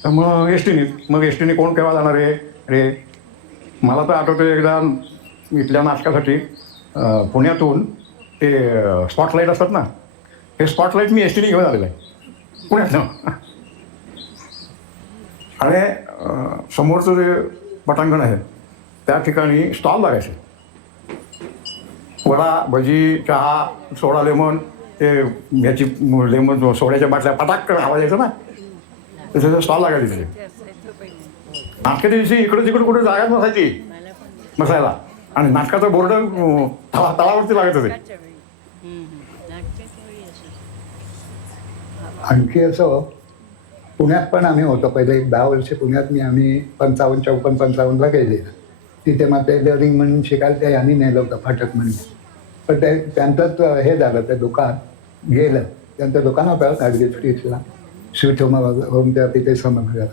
तर मग एस टीने कोण केव्हा जाणार आहे रे. मला तर आठवतं एकदा इथल्या नाटकासाठी पुण्यातून ते स्पॉटलाईट असतात ना, हे स्पॉटलाईट मी एस टीने घेऊन आलेलं आहे पुण्यातनं. आणि समोरचं जे पटांगण आहे त्या ठिकाणी स्टॉल लागायचे. वडा, भजी, चहा, सोडा, लेमन, ते ह्याची लेमन सोड्याच्या बाटल्या पटाक आवाज यायचा ना, त्याचं स्टॉल लागायचे तिथे. नाटकाच्या दिवशी इकडं तिकडं कुठे जागाच नसायची बसायला आणि नाटकाचं बोर्ड तळावरती लागत होते. आणखी असं पुण्यात पण आम्ही होतो पहिले एक 10 वर्ष पुण्यात आम्ही 55-54-55ला गेले. तिथे मग टेलरिंग म्हणून शिकायला ते यांनी नेलं होतं फाटक म्हणून. पण ते त्यांचंच हे झालं, ते दुकान गेलं. त्यांचं दुकान होतं गाडगे स्ट्रीटला, स्वीट होम त्या तिथे समजलं.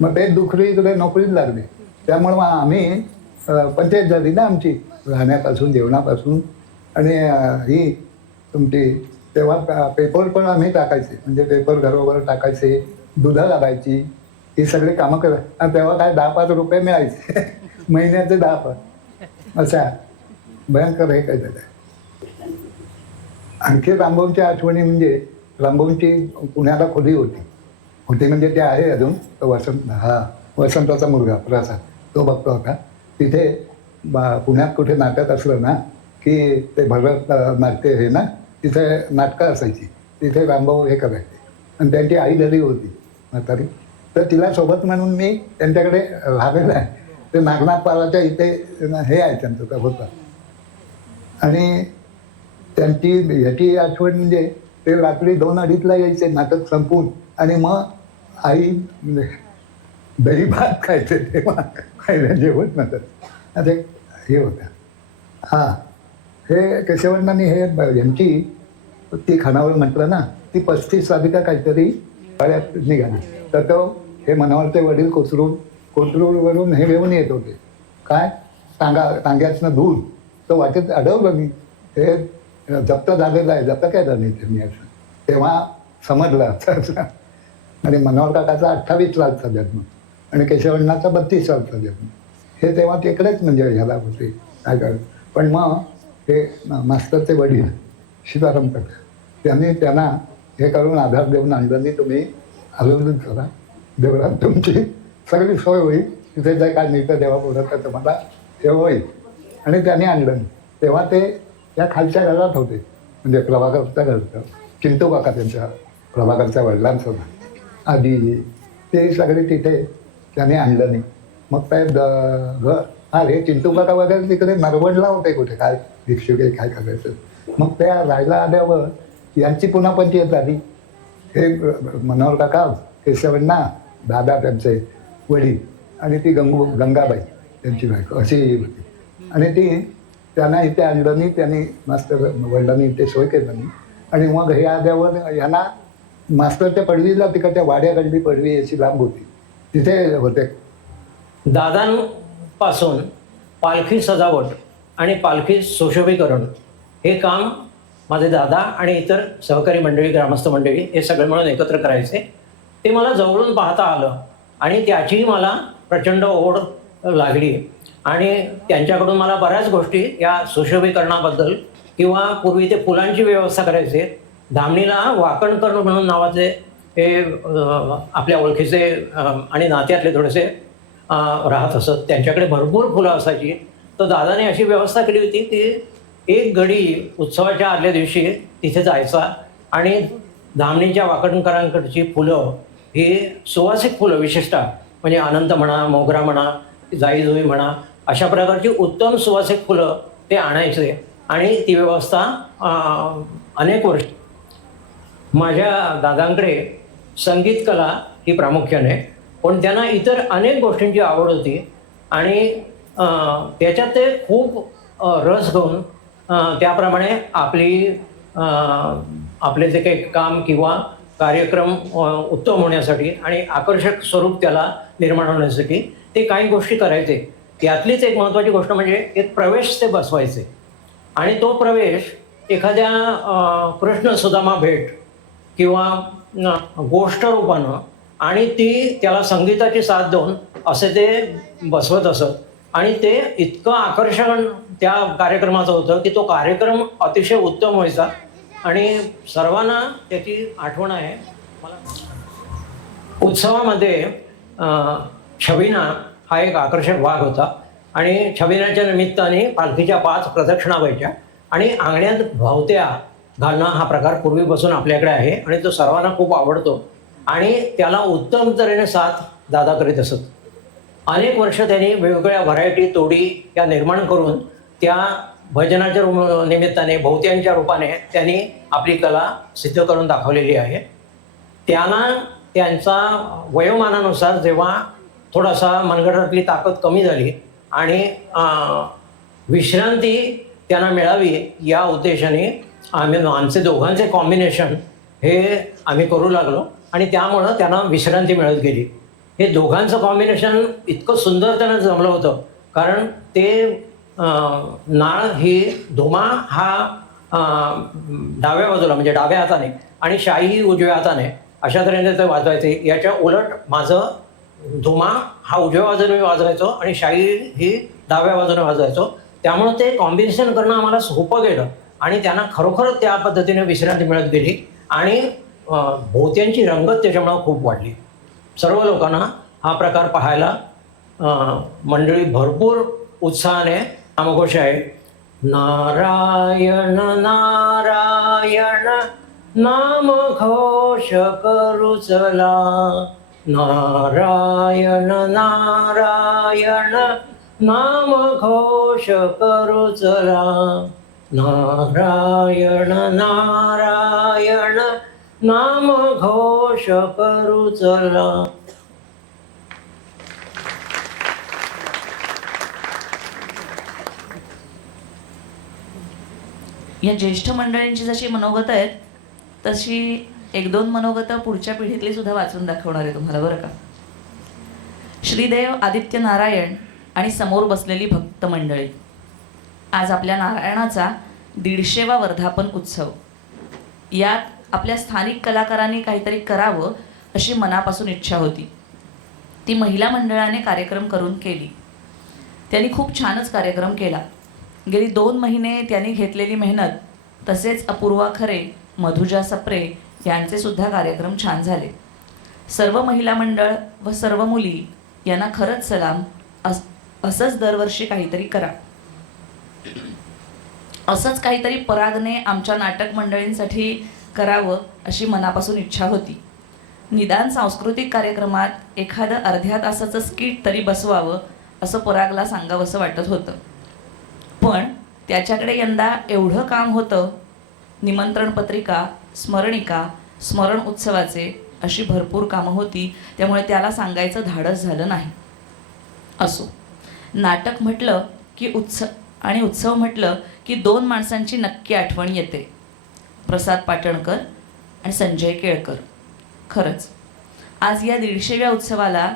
मग ते दुसरी इकडे नोकरीच लागली. त्यामुळे मग आम्ही पंचायत झाली ना आमची, राहण्यापासून जेवणापासून. आणि ही तुमची तेव्हा पेपर पण आम्ही टाकायचे, म्हणजे पेपर घरोघर टाकायचे, दुधा लागायची, ही सगळी कामं करायची. आणि तेव्हा काय 10-5 रुपये मिळायचे महिन्याचे 10-5. अशा भयंकर हे काय झालं. आणखी रामभाऊंच्या आठवणी म्हणजे रामभाऊंची पुण्याला खोली होती म्हणजे ते आहे अजून. तो वसंताचा मुलगा प्रसाद तो बघतो होता तिथे. पुण्यात कुठे नाटक असलं ना की ते भरत नाट्य हे ना, तिथे नाटकं असायची, तिथे रामभाऊ हे करायचे. आणि त्यांची आई घरी होती म्हातारी, तर तिला सोबत म्हणून मी त्यांच्याकडे राहिलेलं आहे. ते नागनाथ पालाच्या इथे हे आहे त्यांचं तर होतं. आणि त्यांची ह्याची आठवण म्हणजे ते रात्री 2-2:30ला यायचे नाटक संपवून. आणि मग आई दही भात खायचे, तेव्हा खायला जेवत नसत आता हे होतं. हां, हे केशवण्णांनी हे यांची ती खानावळ म्हटलं ना, ती 35 साधिका काहीतरी पाड्यात निघाली. तर तो हे मनोहरचे वडील कोथरूडवरून हे घेऊन येत होते. काय टांग्यातनं दूध. तो वाटेत अडवलं मी, हे जप्त झालेलं आहे, जप्त काय झालं त्यांनी असं. तेव्हा समजलं. आणि मनोहर काकाचा 28 सालचा जन्म आणि केशवण्णाचा 32 सालचा जन्म. हे तेव्हा तिकडेच म्हणजे ह्याला होते काय कर. पण मग हे मास्तरचे वडील सीताराम काका त्यांनी त्यांना हे करून आधार देऊन आणलं. तुम्ही आलोच करा, देवळात तुमची सगळी सोय होईल, तिथे जे काय मिळतं देवा बोलत तर तुम्हाला हे होईल. आणि त्यांनी आणलं. तेव्हा ते त्या खालच्या घरात होते, म्हणजे प्रभाकरच्या घरचं, चिंटू काका त्यांच्या प्रभाकरच्या वडिलांचं आधी ते सगळे तिथे त्यांनी आणलं नाही. मग काय हे चिंटू काका वगैरे तिकडे नरवडला होते कुठे काय भिक्षुके काय करायचं. मग त्या राहायला आल्यावर यांची पुन्हा पंचायत झाली. हे मनोहर काका, केशवण्णा, दादा त्यांचे वडील आणि ती गंगाबाई त्यांची बायको अशी होती. आणि ती त्यांना इथे आणलं नाही, त्यांनी मास्तर वडिलांनी इथे सोय केलं नाही. आणि मग हे आल्यावर यांना मास्तरच्या पडवीला तिकडच्या वाड्याकडली पडवी याची लांब होती, तिथे होते. दादांपासून पालखी सजावट आणि पालखी सुशोभीकरण हे काम माझे दादा आणि इतर सहकारी मंडळी, ग्रामस्थ मंडळी हे सगळे म्हणून एकत्र करायचे. ते मला जवळून पाहता आलं आणि त्याचीही मला प्रचंड ओढ लागली. आणि त्यांच्याकडून मला बऱ्याच गोष्टी या सुशोभीकरणाबद्दल, किंवा पूर्वी ते फुलांची व्यवस्था करायचे. धामणीला वाकणकर म्हणून नावाचे हे आपल्या ओळखीचे आणि नात्यातले थोडेसे राहत असत, त्यांच्याकडे भरपूर फुलं असायची. तर दादाने अशी व्यवस्था केली होती की एक गडी उत्सवाच्या आदल्या दिवशी तिथे जायचा आणि धामणीच्या वाकणकरांकडची फुलं ही सुवासिक फुलं, विशेषतः म्हणजे अनंत म्हणा, मोगरा म्हणा, जाईजुई म्हणा, अशा प्रकारची उत्तम सुवासिक फुलं ते आणायचे. आणि ती व्यवस्था अनेक वर्ष. माझ्या दादांकडे संगीत कला ही प्रामुख्याने, पण त्यांना इतर अनेक गोष्टींची आवड होती. आणि त्याच्यात ते खूप रस घेऊन त्याप्रमाणे आपले जे काही काम किंवा कार्यक्रम उत्तम होण्यासाठी आणि आकर्षक स्वरूप त्याला निर्माण होण्यासाठी ते काही गोष्टी करायचे. त्यातलीच एक महत्त्वाची गोष्ट म्हणजे एक प्रवेश ते बसवायचे. आणि तो प्रवेश एखाद्या कृष्ण सुदामा भेट किंवा गोष्ट रूपानं आणि ती त्याला संगीताची साथ देऊन असे ते बसवत असत. आणि ते इतकं आकर्षण त्या कार्यक्रमाचं होतं की तो कार्यक्रम अतिशय उत्तम व्हायचा आणि सर्वांना त्याची आठवण आहे. मला उत्सवामध्ये छबिना हा एक आकर्षक भाग होता. आणि छबिनाच्या निमित्ताने पालखीच्या 5 प्रदक्षिणा व्हायच्या आणि अंगण्यात भावत्या घालणं हा प्रकार पूर्वीपासून आपल्याकडे आहे आणि तो सर्वांना खूप आवडतो. आणि त्याला उत्तम तऱ्हेने साथ दादा करीत असत. अनेक वर्ष त्यांनी वेगवेगळ्या व्हरायटी तोडी या निर्माण करून त्या भजनाच्या निमित्ताने भोवत्यांच्या रूपाने त्यांनी आपली कला सिद्ध करून दाखवलेली आहे. त्यांना त्यांचा वयोमानानुसार जेव्हा थोडासा मनगटातली ताकद कमी झाली आणि विश्रांती त्यांना मिळावी या उद्देशाने आमचे दोघांचे कॉम्बिनेशन हे आम्ही करू लागलो आणि त्यामुळं त्यांना विश्रांती मिळत गेली. हे दोघांचं कॉम्बिनेशन इतकं सुंदर त्यांना जमलं होतं, कारण ते नाळ ही धुमा हा डाव्या बाजूला म्हणजे डाव्या हाताने आणि शाई ही उजव्या हाताने अशा तऱ्हेने ते वाजवायचे. याच्या उलट माझं धुमा हा उजव्या बाजूने वाजवायचो आणि शाई ही डाव्या बाजूने वाजवायचो. त्यामुळं ते कॉम्बिनेशन करणं आम्हाला सोपं गेलं आणि त्यांना खरोखर त्या पद्धतीने विश्रांती मिळत गेली आणि भोवत्यांची रंगत त्याच्यामुळं खूप वाढली. सर्व लोकांना हा प्रकार पाहायला मंडळी भरपूर उत्साहाने नामघोष आहे. नारायण नारायण नामघोष करू चला, नारायण नारायण नामघोष करू चला, नारायण नारायण नामघोष करू चला. या ज्येष्ठ मंडळींची जशी मनोगत आहेत तशी एक दोन मनोगतं पुढच्या पिढीतली सुद्धा वाचून दाखवणार आहे तुम्हाला, बरं का. श्रीदेव, आदित्य नारायण आणि समोर बसलेली भक्त मंडळी. आज आपल्या नारायणाचा 150वा वर्धापन उत्सव. यात आपल्या स्थानिक कलाकारांनी काहीतरी करावं अशी मनापासून इच्छा होती. ती महिला मंडळाने कार्यक्रम करून केली. त्यांनी खूप छानच कार्यक्रम केला. गेली 2 महिने त्यांनी घेतलेली मेहनत, तसेच अपूर्वा खरे, मधुजा सप्रे यांचे सुद्धा कार्यक्रम छान झाले. सर्व महिला मंडळ व सर्व मुली यांना खरंच सलाम. असंच दरवर्षी काहीतरी करा. असंच काहीतरी परागने आमच्या नाटक मंडळींसाठी करावं अशी मनापासून इच्छा होती. निदान सांस्कृतिक कार्यक्रमात एखादं अर्ध्या तासाचं स्किट तरी बसवावं असं परागला सांगावंसं वाटत होतं. पण त्याच्याकडे यंदा एवढं काम होतं, निमंत्रण पत्रिका, स्मरणिका, स्मरण उत्सवाचे अशी भरपूर कामं होती, त्यामुळे त्याला सांगायचं धाडस झालं नाही. असो, नाटक म्हटलं की उत्सव म्हटलं की 2 माणसांची नक्की आठवण येते, प्रसाद पाटणकर आणि संजय केळकर. खरंच आज या 150व्या उत्सवाला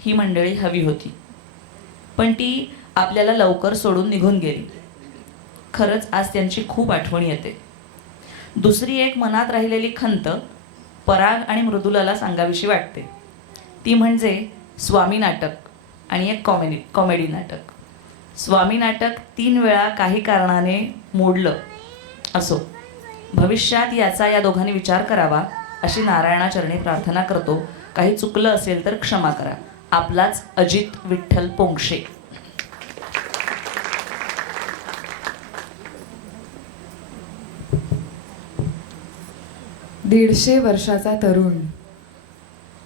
ही मंडळी हवी होती, पण ती आपल्याला लवकर सोडून निघून गेली. खरंच आज त्यांची खूप आठवण येते. दुसरी एक मनात राहिलेली खंत पराग आणि मृदुलाला सांगावीशी वाटते. ती म्हणजे स्वामी नाटक आणि एक कॉमेडी नाटक. स्वामी नाटक 3 वेळा काही कारणाने मोडलं. असो, भविष्यात याचा या दोघांनी विचार करावा अशी नारायणाचरणी प्रार्थना करतो. काही चुकलं असेल तर क्षमा करा. आपलाच अजित विठ्ठल पोंक्षे. दीडशे वर्षाचा तरुण.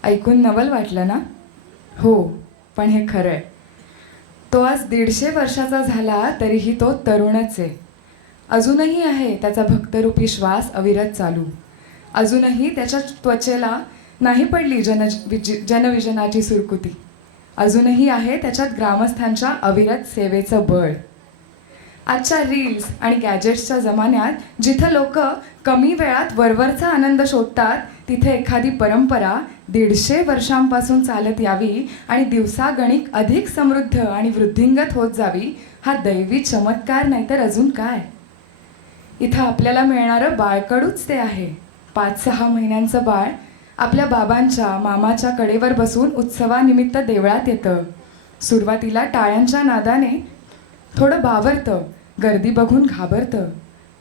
ऐकून नवल वाटलं ना? हो, पण हे खरं आहे. तो आज 150 वर्षाचा झाला तरीही तो तरुणच आहे. अजूनही आहे त्याचा भक्तरूपी श्वास अविरत चालू. अजूनही त्याच्या त्वचेला नाही पडली जनविजनाची सुरकुती. अजूनही आहे त्याच्यात ग्रामस्थांच्या अविरत सेवेचं बळ. आजच्या रील्स आणि गॅजेट्सच्या जमान्यात जिथं लोक कमी वेळात वरवरचा आनंद शोधतात, तिथे एखादी परंपरा 150 वर्षांपासून चालत यावी आणि दिवसागणिक अधिक समृद्ध आणि वृद्धिंगत होत जावी, हा दैवी चमत्कार नाहीतर अजून काय. इथं आपल्याला मिळणारं बाळकडूच ते आहे. 5-6 महिन्यांचं बाळ आपल्या बाबांच्या मामाच्या कडेवर बसून उत्सवानिमित्त देवळात येतं. सुरुवातीला टाळ्यांच्या नादाने थोडं बावरतं, गर्दी बघून घाबरतं.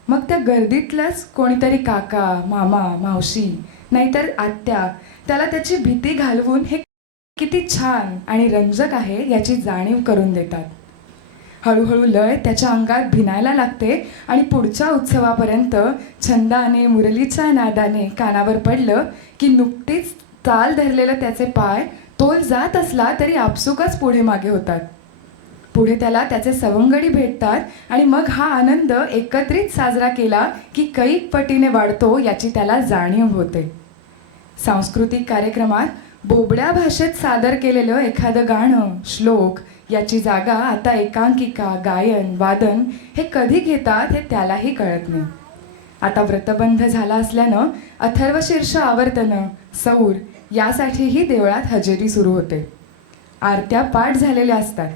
मग त्या गर्दीतलंच कोणीतरी काका, मामा, मावशी नाहीतर आत्या त्याला त्याची भीती घालवून हे किती छान आणि रंजक आहे याची जाणीव करून देतात. हळूहळू लय त्याच्या अंगात भिनायला लागते आणि पुढच्या उत्सवापर्यंत छंदाने, मुरलीच्या नादाने कानावर पडलं की नुकतीच ताल धरलेलं त्याचे पाय तोल जात असला तरी आपसुकच पुढे मागे होतात. पुढे त्याला त्याचे सवंगडी भेटतात आणि मग हा आनंद एकत्रित साजरा केला की कैक पटीने वाढतो याची त्याला जाणीव होते. सांस्कृतिक कार्यक्रमात बोबड्या भाषेत सादर केलेलं एखादं गाणं, श्लोक याची जागा आता एकांकिका, गायन, वादन हे कधी घेतात हे त्यालाही कळत नाही. आता व्रतबंध झाला असल्यानं अथर्वशीर्ष आवर्तनं, सौर यासाठीही देवळात हजेरी सुरू होते. आरत्या पाठ झालेल्या असतात.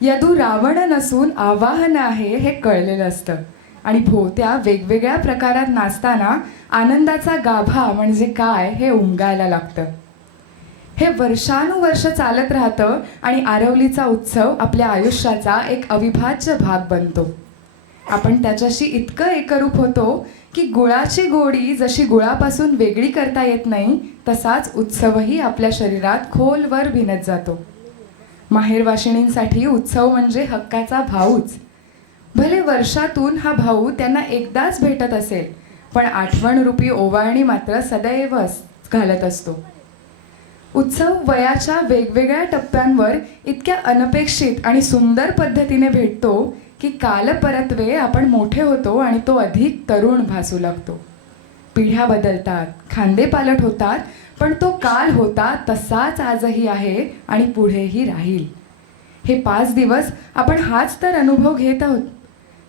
यदू रावण नसून आवाहन आहे हे कळलेलं असतं आणि भोवत्या वेगवेगळ्या प्रकारात नाचताना आनंदाचा गाभा म्हणजे काय हे उमगायला लागतं. हे वर्षानुवर्ष चालत राहतं आणि आरवलीचा उत्सव आपल्या आयुष्याचा एक अविभाज्य भाग बनतो. आपण त्याच्याशी इतकं एकरूप होतो की गुळाची गोडी जशी गुळापासून वेगळी करता येत नाही तसाच उत्सवही आपल्या शरीरात खोलवर भिनत जातो. माहेरवाशिणींसाठी उत्सव म्हणजे हक्काचा भाऊच. भले वर्षातून हा भाऊ त्यांना एकदाच भेटत असेल, पण आठवणरूपी ओवाळणी मात्र सदैव घालत असतो. उत्सव वयाच्या वेगवेगळ्या टप्प्यांवर इतक्या अनपेक्षित आणि सुंदर पद्धतीने भेटतो की कालपरत्वे आपण मोठे होतो आणि तो अधिक तरुण भासू लागतो. पिढ्या बदलतात, खांदे पालट होतात, पण तो काल होता तसाच आजही आहे आणि पुढेही राहील. हे 5 दिवस आपण हाच तर अनुभव घेत आहोत.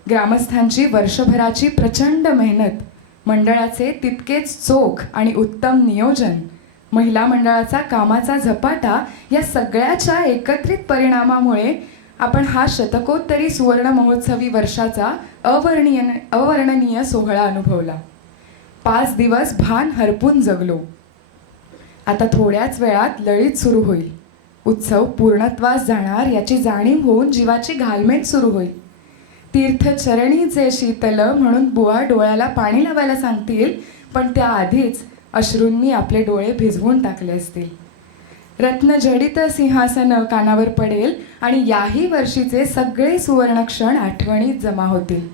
ग्रामस्थांची वर्षभराची प्रचंड मेहनत, मंडळाचे तितकेच चोख आणि उत्तम नियोजन, महिला मंडळाचा कामाचा झपाटा या सगळ्याच्या एकत्रित परिणामामुळे आपण हा शतकोत्तरी सुवर्ण महोत्सवी वर्षाचा अवर्णनीय सोहळा अनुभवला. 5 दिवस भान हरपून जगलो. आता थोड्याच वेळात लळीत सुरू होईल. उत्सव पूर्णत्वास जाणार याची जाणीव होऊन जीवाची घालमेल सुरू होईल. तीर्थचरणीचे शीतल म्हणून बुवा डोळ्याला पाणी लावायला सांगतील, पण त्याआधीच अश्रूंनी आपले डोळे भिजवून टाकले असतील. रत्नजडित सिंहासन कानावर पडेल आणि याही वर्षीचे सगळे सुवर्णक्षण आठवणीत जमा होतील.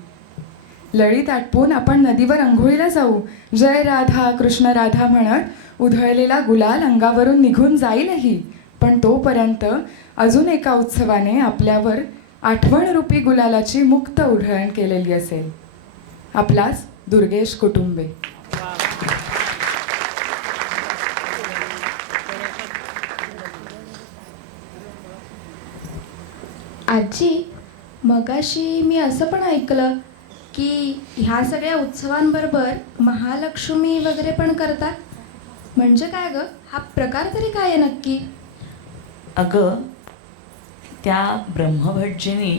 लळीत आटपून आपण नदीवर अंघोळीला जाऊ. जय राधा कृष्ण राधा म्हणत उधळलेला गुलाल अंगावरून निघून जाईलही, पण तोपर्यंत अजून एका उत्सवाने आपल्यावर आठवणरूपी गुलालाची मुक्त उधळण केलेली असेल. आपलाच दुर्गेश कुटुंबे. आजी, मगाशी मी असं पण ऐकलं की ह्या सगळ्या उत्सवांबरोबर महालक्ष्मी वगैरे पण करतात. म्हणजे काय गं, हा प्रकार तरी काय आहे नक्की? अगं, त्या ब्रह्मभटजींनी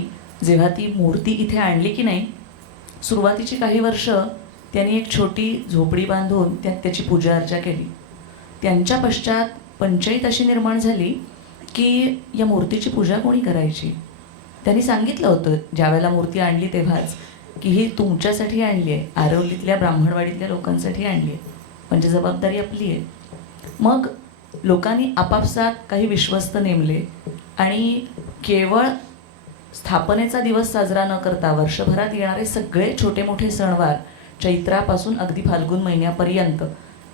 जेव्हा ती मूर्ती इथे आणली की नाही, सुरुवातीची काही वर्ष त्यांनी एक छोटी झोपडी बांधून त्यात त्याची पूजा अर्चा केली. त्यांच्या पश्चात पंचायत अशी निर्माण झाली की या मूर्तीची पूजा कोणी करायची. त्यांनी सांगितलं होतं ज्यावेळेला मूर्ती आणली तेव्हाच की ही तुमच्यासाठी आणली आहे, आरवलीतल्या ब्राह्मणवाडीतल्या लोकांसाठी आणली आहे, म्हणजे जबाबदारी आपली आहे. मग लोकांनी आपापसात काही विश्वस्त नेमले आणि केवळ स्थापनेचा दिवस साजरा न करता वर्षभरात येणारे सगळे छोटे मोठे सणवार चैत्रापासून अगदी फाल्गुन महिन्यापर्यंत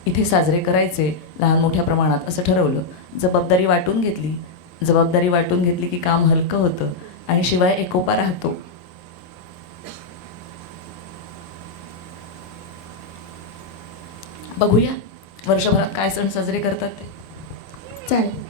इथे साजरे करायचे लहान मोठ्या प्रमाणात असं ठरवलं. जबाबदारी वाटून घेतली की काम हलकं होतं आणि शिवाय एकोपा राहतो. बघूया वर्षभरात काय सण साजरे करतात ते. चालेल.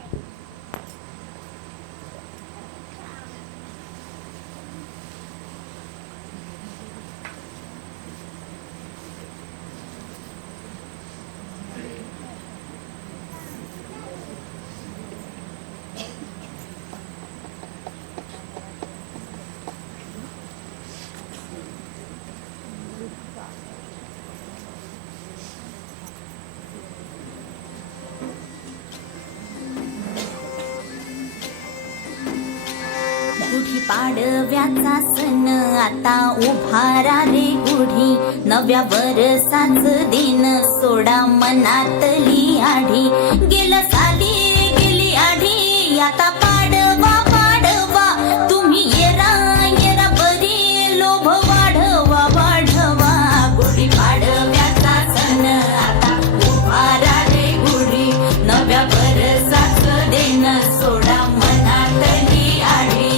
गुढी पाडव्याचा सण आता उभारा रे गुढी, नव्या वर्षाच दिन सोडा मनातली आढी. गेलं साली गेली आढी, आता पाडवा पाडवा तुम्ही येरा येरा बरी लोभ वाढवा वाढवा. गुढी पाडव्याचा सण आता उभारा रे गुढी, नव्या वर्षाच दिन सोडा मनातली आढी.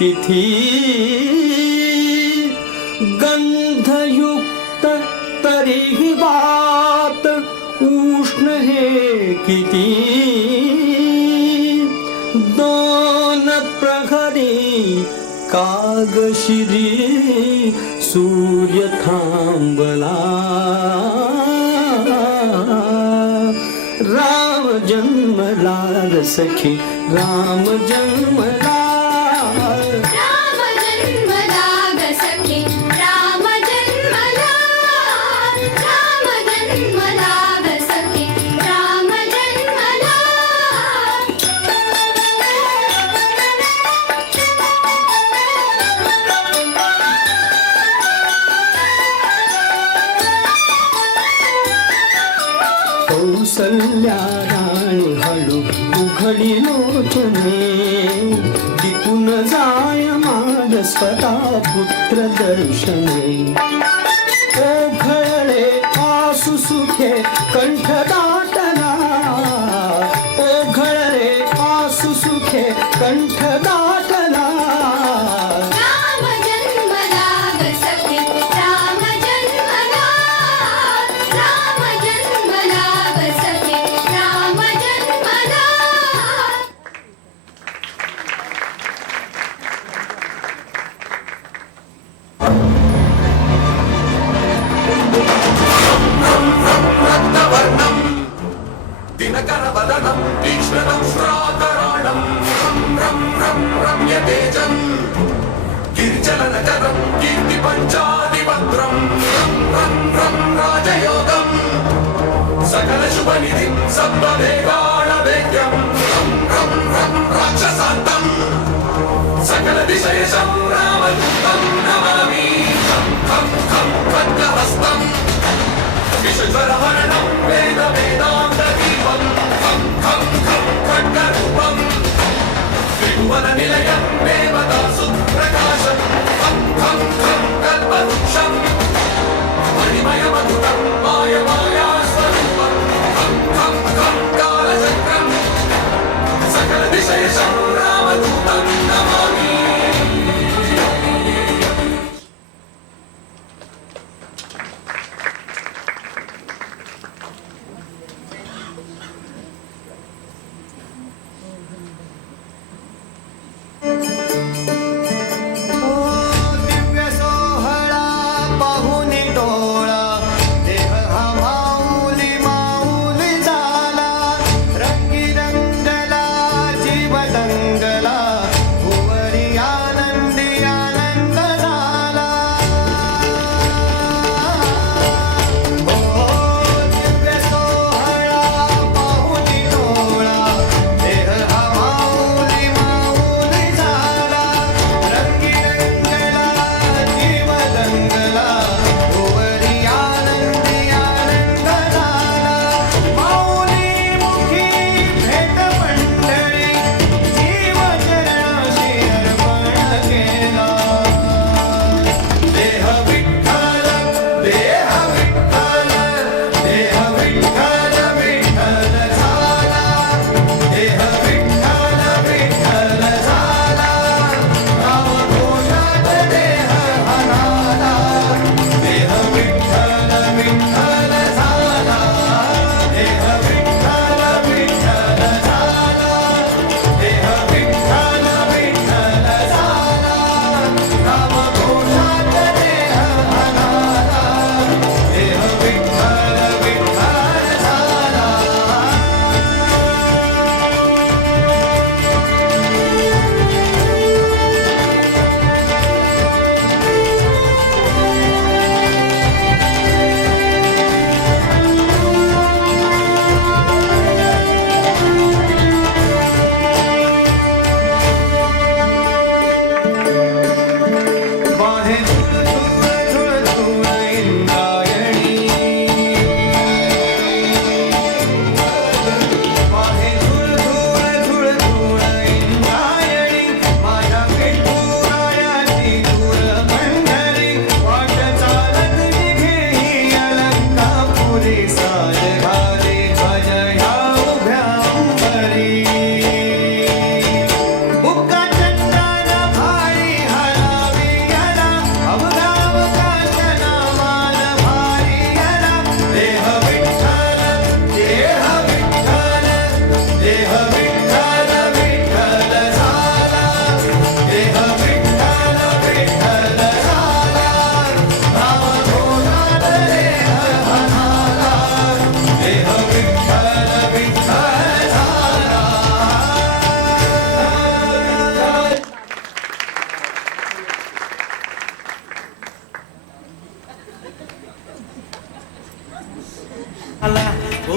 तिथी गंधयुक्त तरीही वात उष्ण हे किती दोन प्रहरी कागशिरी सूर्य थांबला राम जन्मला ग सखी राम जन्मला राम जन्मला ग सखी राम जन्मला राम जन्मला ग सखी राम जन्मला कौसल्या राणी हळू उघडी लोचने टिकून जाय माझ स्वतः पुत्र दर्शने ओघळे आसु सुखे कंठ दाटला ओघळे आसु सुखे कंठ दाटला राम जन्मला ग सखी राम जन्मला राम जन्मला ग सखी राम जन्मला दिनकर वदनं तीक्ष्णं श्राकराणं रं रम्यतेजं गिरिचलनकरं कीर्तिपञ्चादिभद्रं रं राजयोगं सकलशुभनिधिं सद्ववेगाणवेद्यं रं राक्षसान्तं सकलविषयशं रामदूतं नमामि खं खड्गहस्तं विश्वरहरणं वेदान्तदीपं खं खड्गरूपं त्रिभुवननिलयं देवतासु प्रकाशं खं कल्पवृक्षं मणिमयमधुरं मायमायास्वरूपं खं कालचक्रं सकलविषयशं रामदूतं नमामि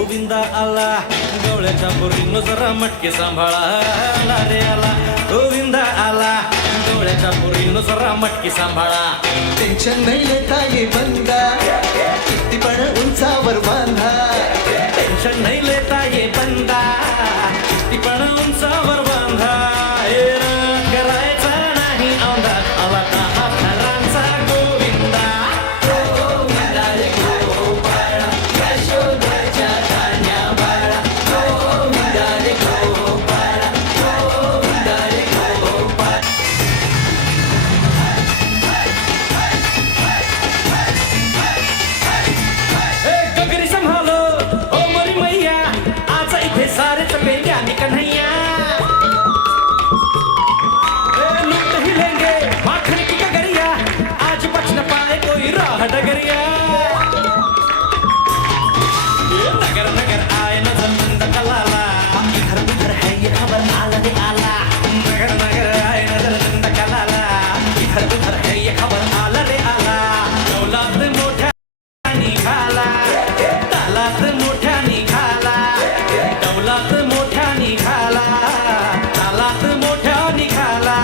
गोविंदा आला गवळ्याच्या पोरींनो जरा मटके सांभाळा आला रे आला गोविंदा आला गवळ्याच्या पोरींनो जरा मटके सांभाळा टेन्शन नाही लेता ये बंदा किती पण उंचावर बांधा टेन्शन नाही लेता ये बंदा किती पण उंचावर बांधा हे राग करायचा नाही औंधा आला दहा फरांचा गोविंदा गोविंदा रे गोपाळा यशोदाच्या कान्या बाळा गोविंदा रे गोपाळा गोविंदा रे गोपाळा ए गगरी संभालो ओ मरी मैया आज इथे सारे चपेल आणि कन्हैया ए लूट ही लेंगे माखन की गगरिया आज बच न पाए कोई राह डगरिया ये नगर नगर आए नजर नंद कलाला इधर उधर है ये खबर आला रे आला नगर नगर आए नजर नंद कलाला इधर उधर है ये खबर आला रे आला दौलत मोठ्या निघाला तालात मोठ्या निघाला दौलत मोठ्या निघाला तालात मोठ्या निघाला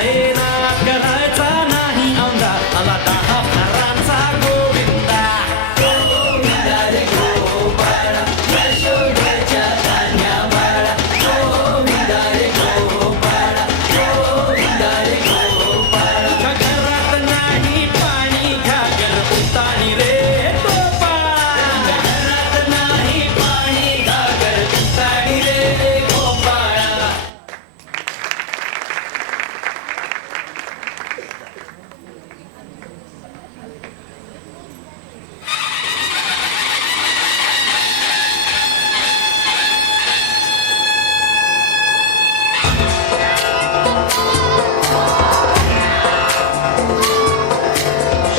हे ना करायचा नाही औंधा आला दहा फरांचा गोविंदा गोविंदा रे गोपाळा यशोदाच्या कान्या बाळा गोविंदा रे गोपाळा गोविंदा रे गोपाळा घरात नाही पाणी घागर उतानी रे गोपाळा घरात नाही पाणी घागर उतानी रे गोपाळा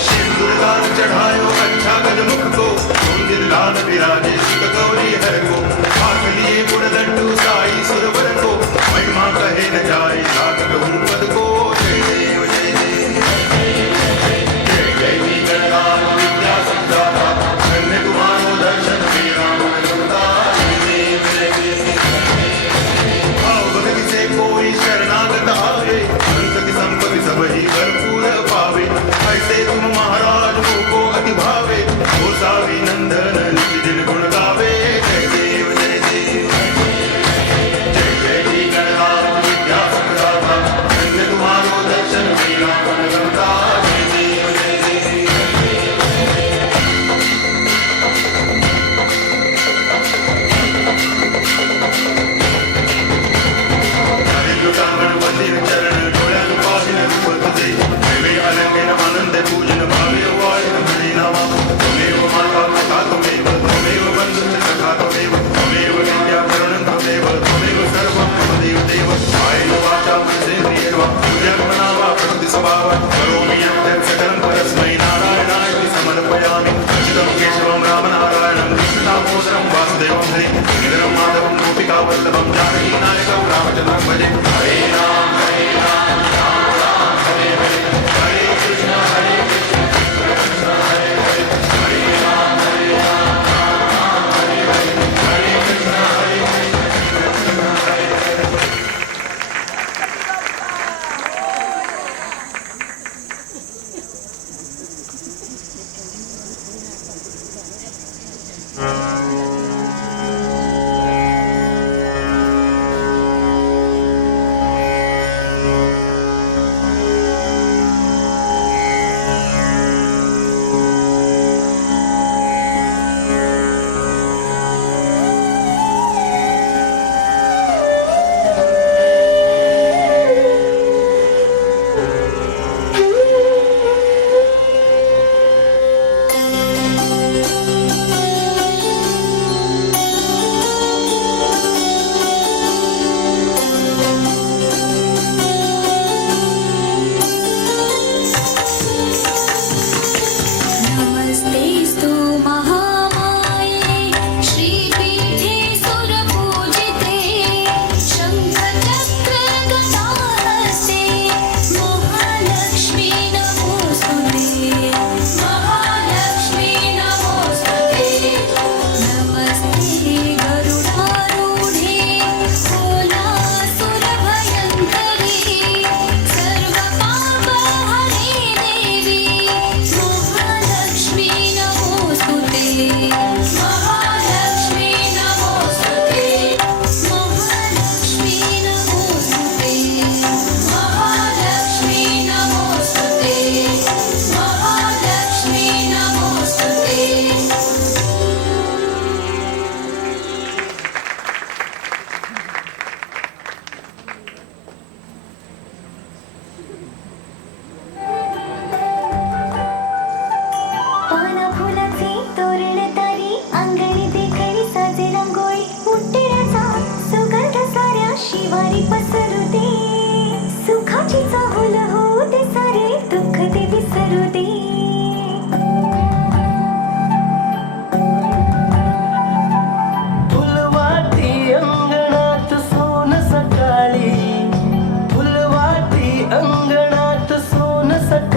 सिंदूरदान चढ़ायो अच्छा गजमुख को लाल विराजे सुत गौरी हर को हाथ लिए गुड़ लड्डू साई सुरवर को महिमा कहे न जाए लाख कहूँ पद को जय देव जय देव जय जय जी गणराज विद्या सिद्धाता धन्य तुम्हारो दर्शन मेरा मन रमता जय देव जय देव भाव भक्ति से कोई शरणागत आवे अंत की संपत्ति सब ही भरपूर पावे ऐसे तुम महाराज को अति भावे हो सावी नंदन निज दिन गुण गावे जय देव जय देव जय जय जी गणराज विद्या संप्रदाता धन्य तुम्हारो दर्शन मेरा मन रमता जय देव जय देव गणपती चरण डोळ्यात पाहिन रूप तुझे प्रेमे अलंकेन आनंद पूजन भावे वाळीन भरी नावा त्वमेव माता पिता त्वमेव त्वमेव बंधु सखा त्वमेव त्वमेव विद्या करुणं त्वमेव त्वमेव सर्वं मम देव देव कायेन वाचा मनसेन्द्रियेण वा बुद्ध्यात्मना वा प्रकृति स्वभावात् करोमि यत् सकलं परस्मै नारायणाय समर्पयामि अच्युतं केशवं रामनारायणं कृष्णदामोदरं वासुदेवं हरि गिरिधरं माधवं गोपिकावल्लभं जानकी नायकं रामचन्द्रं भजे हरे राम राम राम हरे हरे हरे कृष्ण कृष्ण कृष्ण हरे हरे हरे राम राम राम हरे हरे हरे कृष्ण कृष्ण हरे हरे Thank you.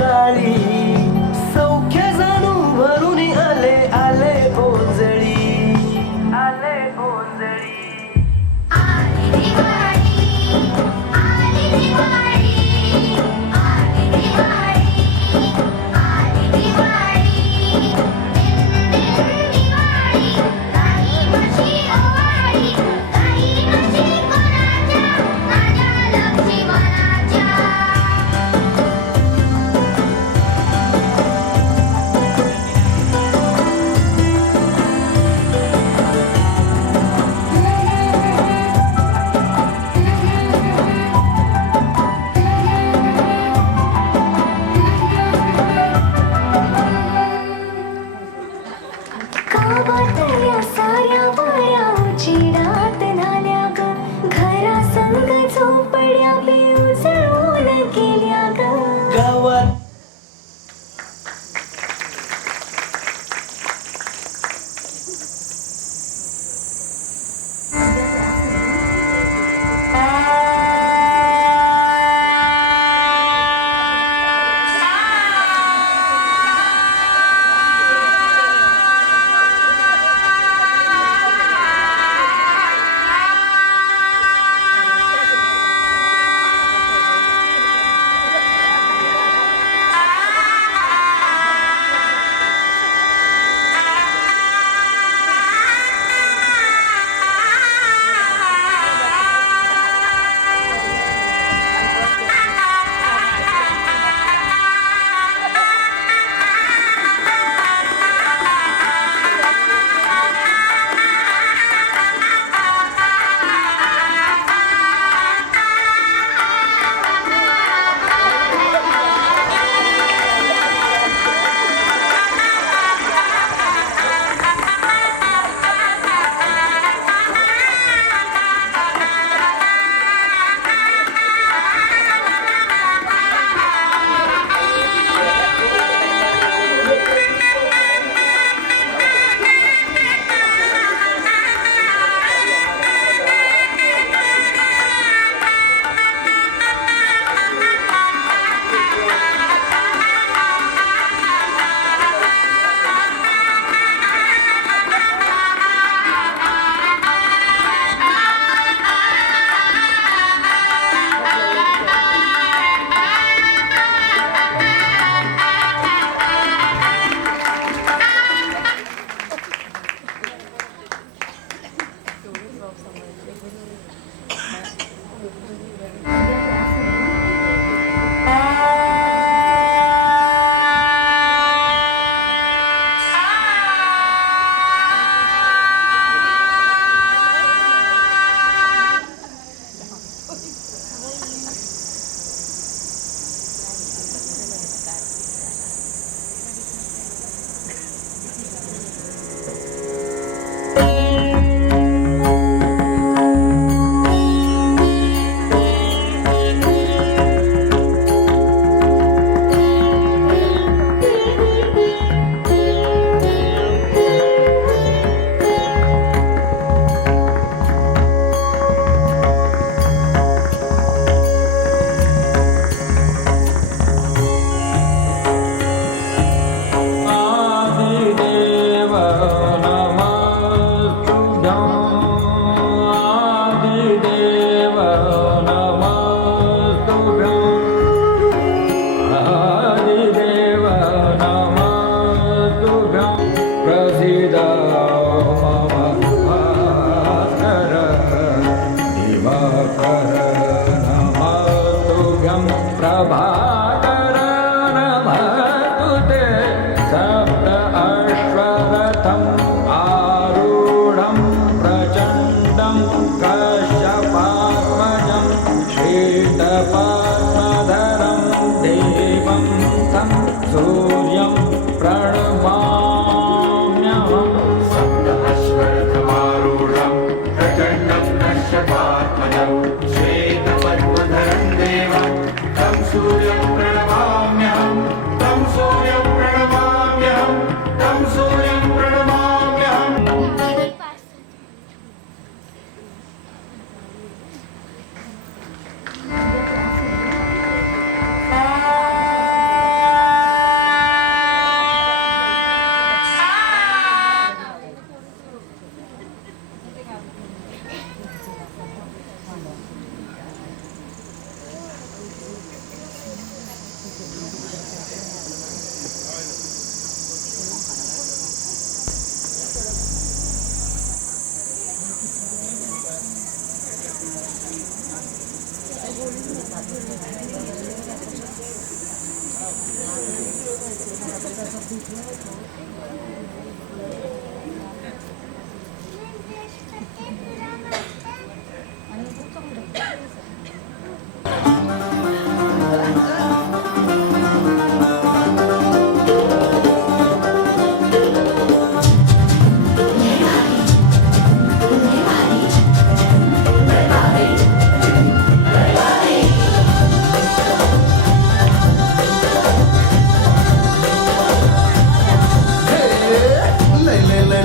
दिवाळी सौख्य जाणू भरून आले आले ओंजळी आले ओंजळी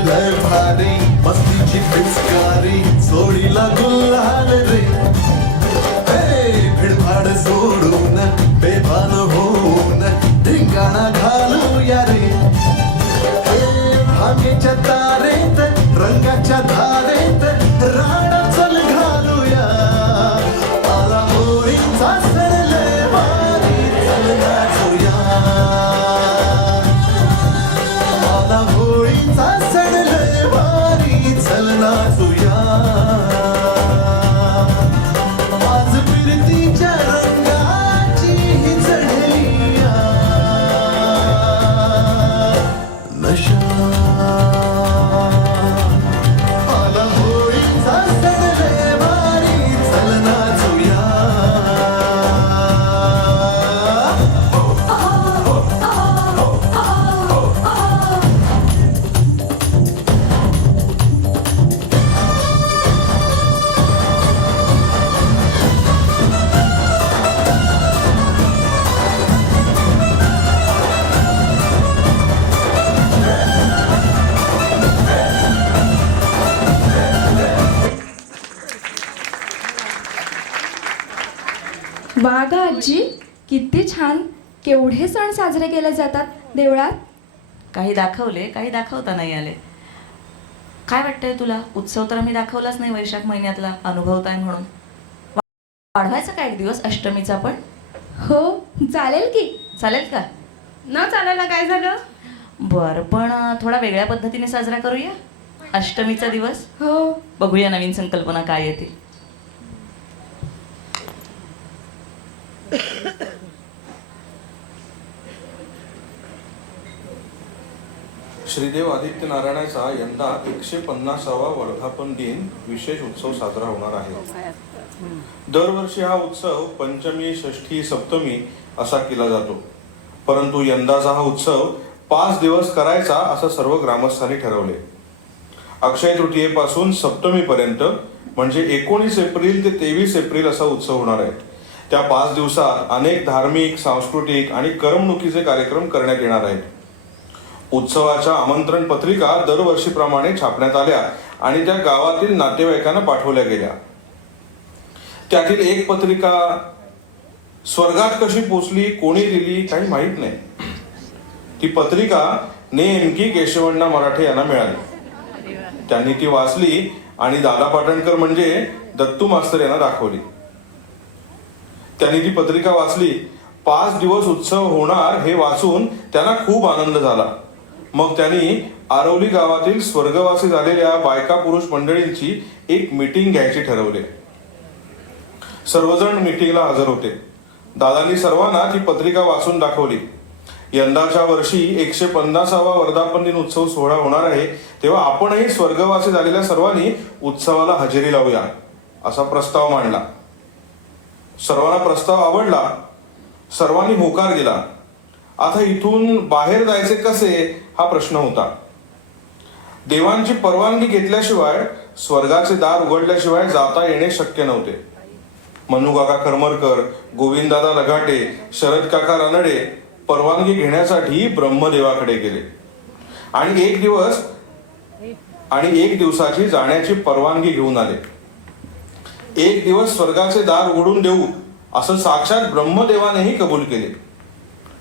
लय भारी मस्तीची पिचकारी सोडीला गुल्हाल रे भिडभाड सोडून बेभान होऊन धिंगाणा घालूया रे भागेच्या तारेत रंगाच्या धारेत राणा चल घालूया आला होळीचा सण लय भारी चल नाचूया आला होळीचा सण लय भारी चल नाचूया आज फिरतीच्या रंगाची ही चढलिया नशा आला होळीचा सण लय भारी चल नाचूया वा ग आजी, किती छान. केवढे सण साजरे केले जातात देवळात. काही दाखवले, काही दाखवता नाही आले. काय वाटतंय तुला? उत्सव तर आम्ही दाखवलाच नाही वैशाख महिन्यातला, अनुभवताय म्हणून. वाढवायचा का एक दिवस अष्टमीचा पण? हो चालेल की. चालेल का? न चालायला काय झालं? बरं, पण थोडा वेगळ्या पद्धतीने साजरा करूया अष्टमीचा दिवस. हो, बघूया नवीन संकल्पना काय येतील. श्रीदेव आदित्य नारायणाचा यंदा 150वा वर्धापन दिन विशेष उत्सव साजरा होणार आहे. दरवर्षी हा उत्सव पंचमी, षष्ठी, सप्तमी असा केला जातो, परंतु यंदाचा हा उत्सव 5 दिवस करायचा असं सर्व ग्रामस्थांनी ठरवले. अक्षय तृतीयेपासून सप्तमीपर्यंत म्हणजे 19 एप्रिल ते 23 एप्रिल असा उत्सव होणार आहे. त्या 5 दिवसात अनेक धार्मिक, सांस्कृतिक आणि करमणुकीचे कार्यक्रम करण्यात येणार आहेत. उत्सवाच्या आमंत्रण पत्रिका दरवर्षीप्रमाणे छापण्यात आल्या आणि त्या गावातील नातेवाईकांना पाठवल्या गेल्या. त्यातील एक पत्रिका स्वर्गात कशी पोचली, कोणी दिली काही माहीत नाही. ती पत्रिका नेमकी केशवण्णा मराठे यांना मिळाली. त्यांनी ती वाचली आणि दादा पाटणकर म्हणजे दत्तू मास्तर यांना दाखवली. त्यांनी ती पत्रिका वाचली. 5 दिवस उत्सव होणार हे वाचून त्यांना खूप आनंद झाला. मग त्यांनी आरवली गावातील स्वर्गवासी झालेल्या बायका पुरुष मंडळींची एक मीटिंग घ्यायची ठरवले. सर्वजण मीटिंगला हजर होते. दादांनी सर्वांना ती पत्रिका वाचून दाखवली. यंदाच्या वर्षी 150वा वर्धापन दिन उत्सव सोहळा होणार आहे, तेव्हा आपणही स्वर्गवासी झालेल्या सर्वांनी उत्सवाला हजेरी लावूया असा प्रस्ताव मांडला. सर्वांना प्रस्ताव आवडला. सर्वांनी होकार दिला. आता इथून बाहेर जायचे कसे हा प्रश्न होता. देवांची परवानगी घेतल्याशिवाय, स्वर्गाचे दार उघडल्याशिवाय जाता येणे शक्य नव्हते. मनुकाका करमरकर, गोविंदादा लगाटे, शरद काका रानडे परवानगी घेण्यासाठी ब्रह्मदेवाकडे गेले आणि एक दिवसाची जाण्याची परवानगी घेऊन आले. 1 दिवस स्वर्गाचे दार उघडून देऊ असं साक्षात ब्रह्मदेवानेही कबूल केले.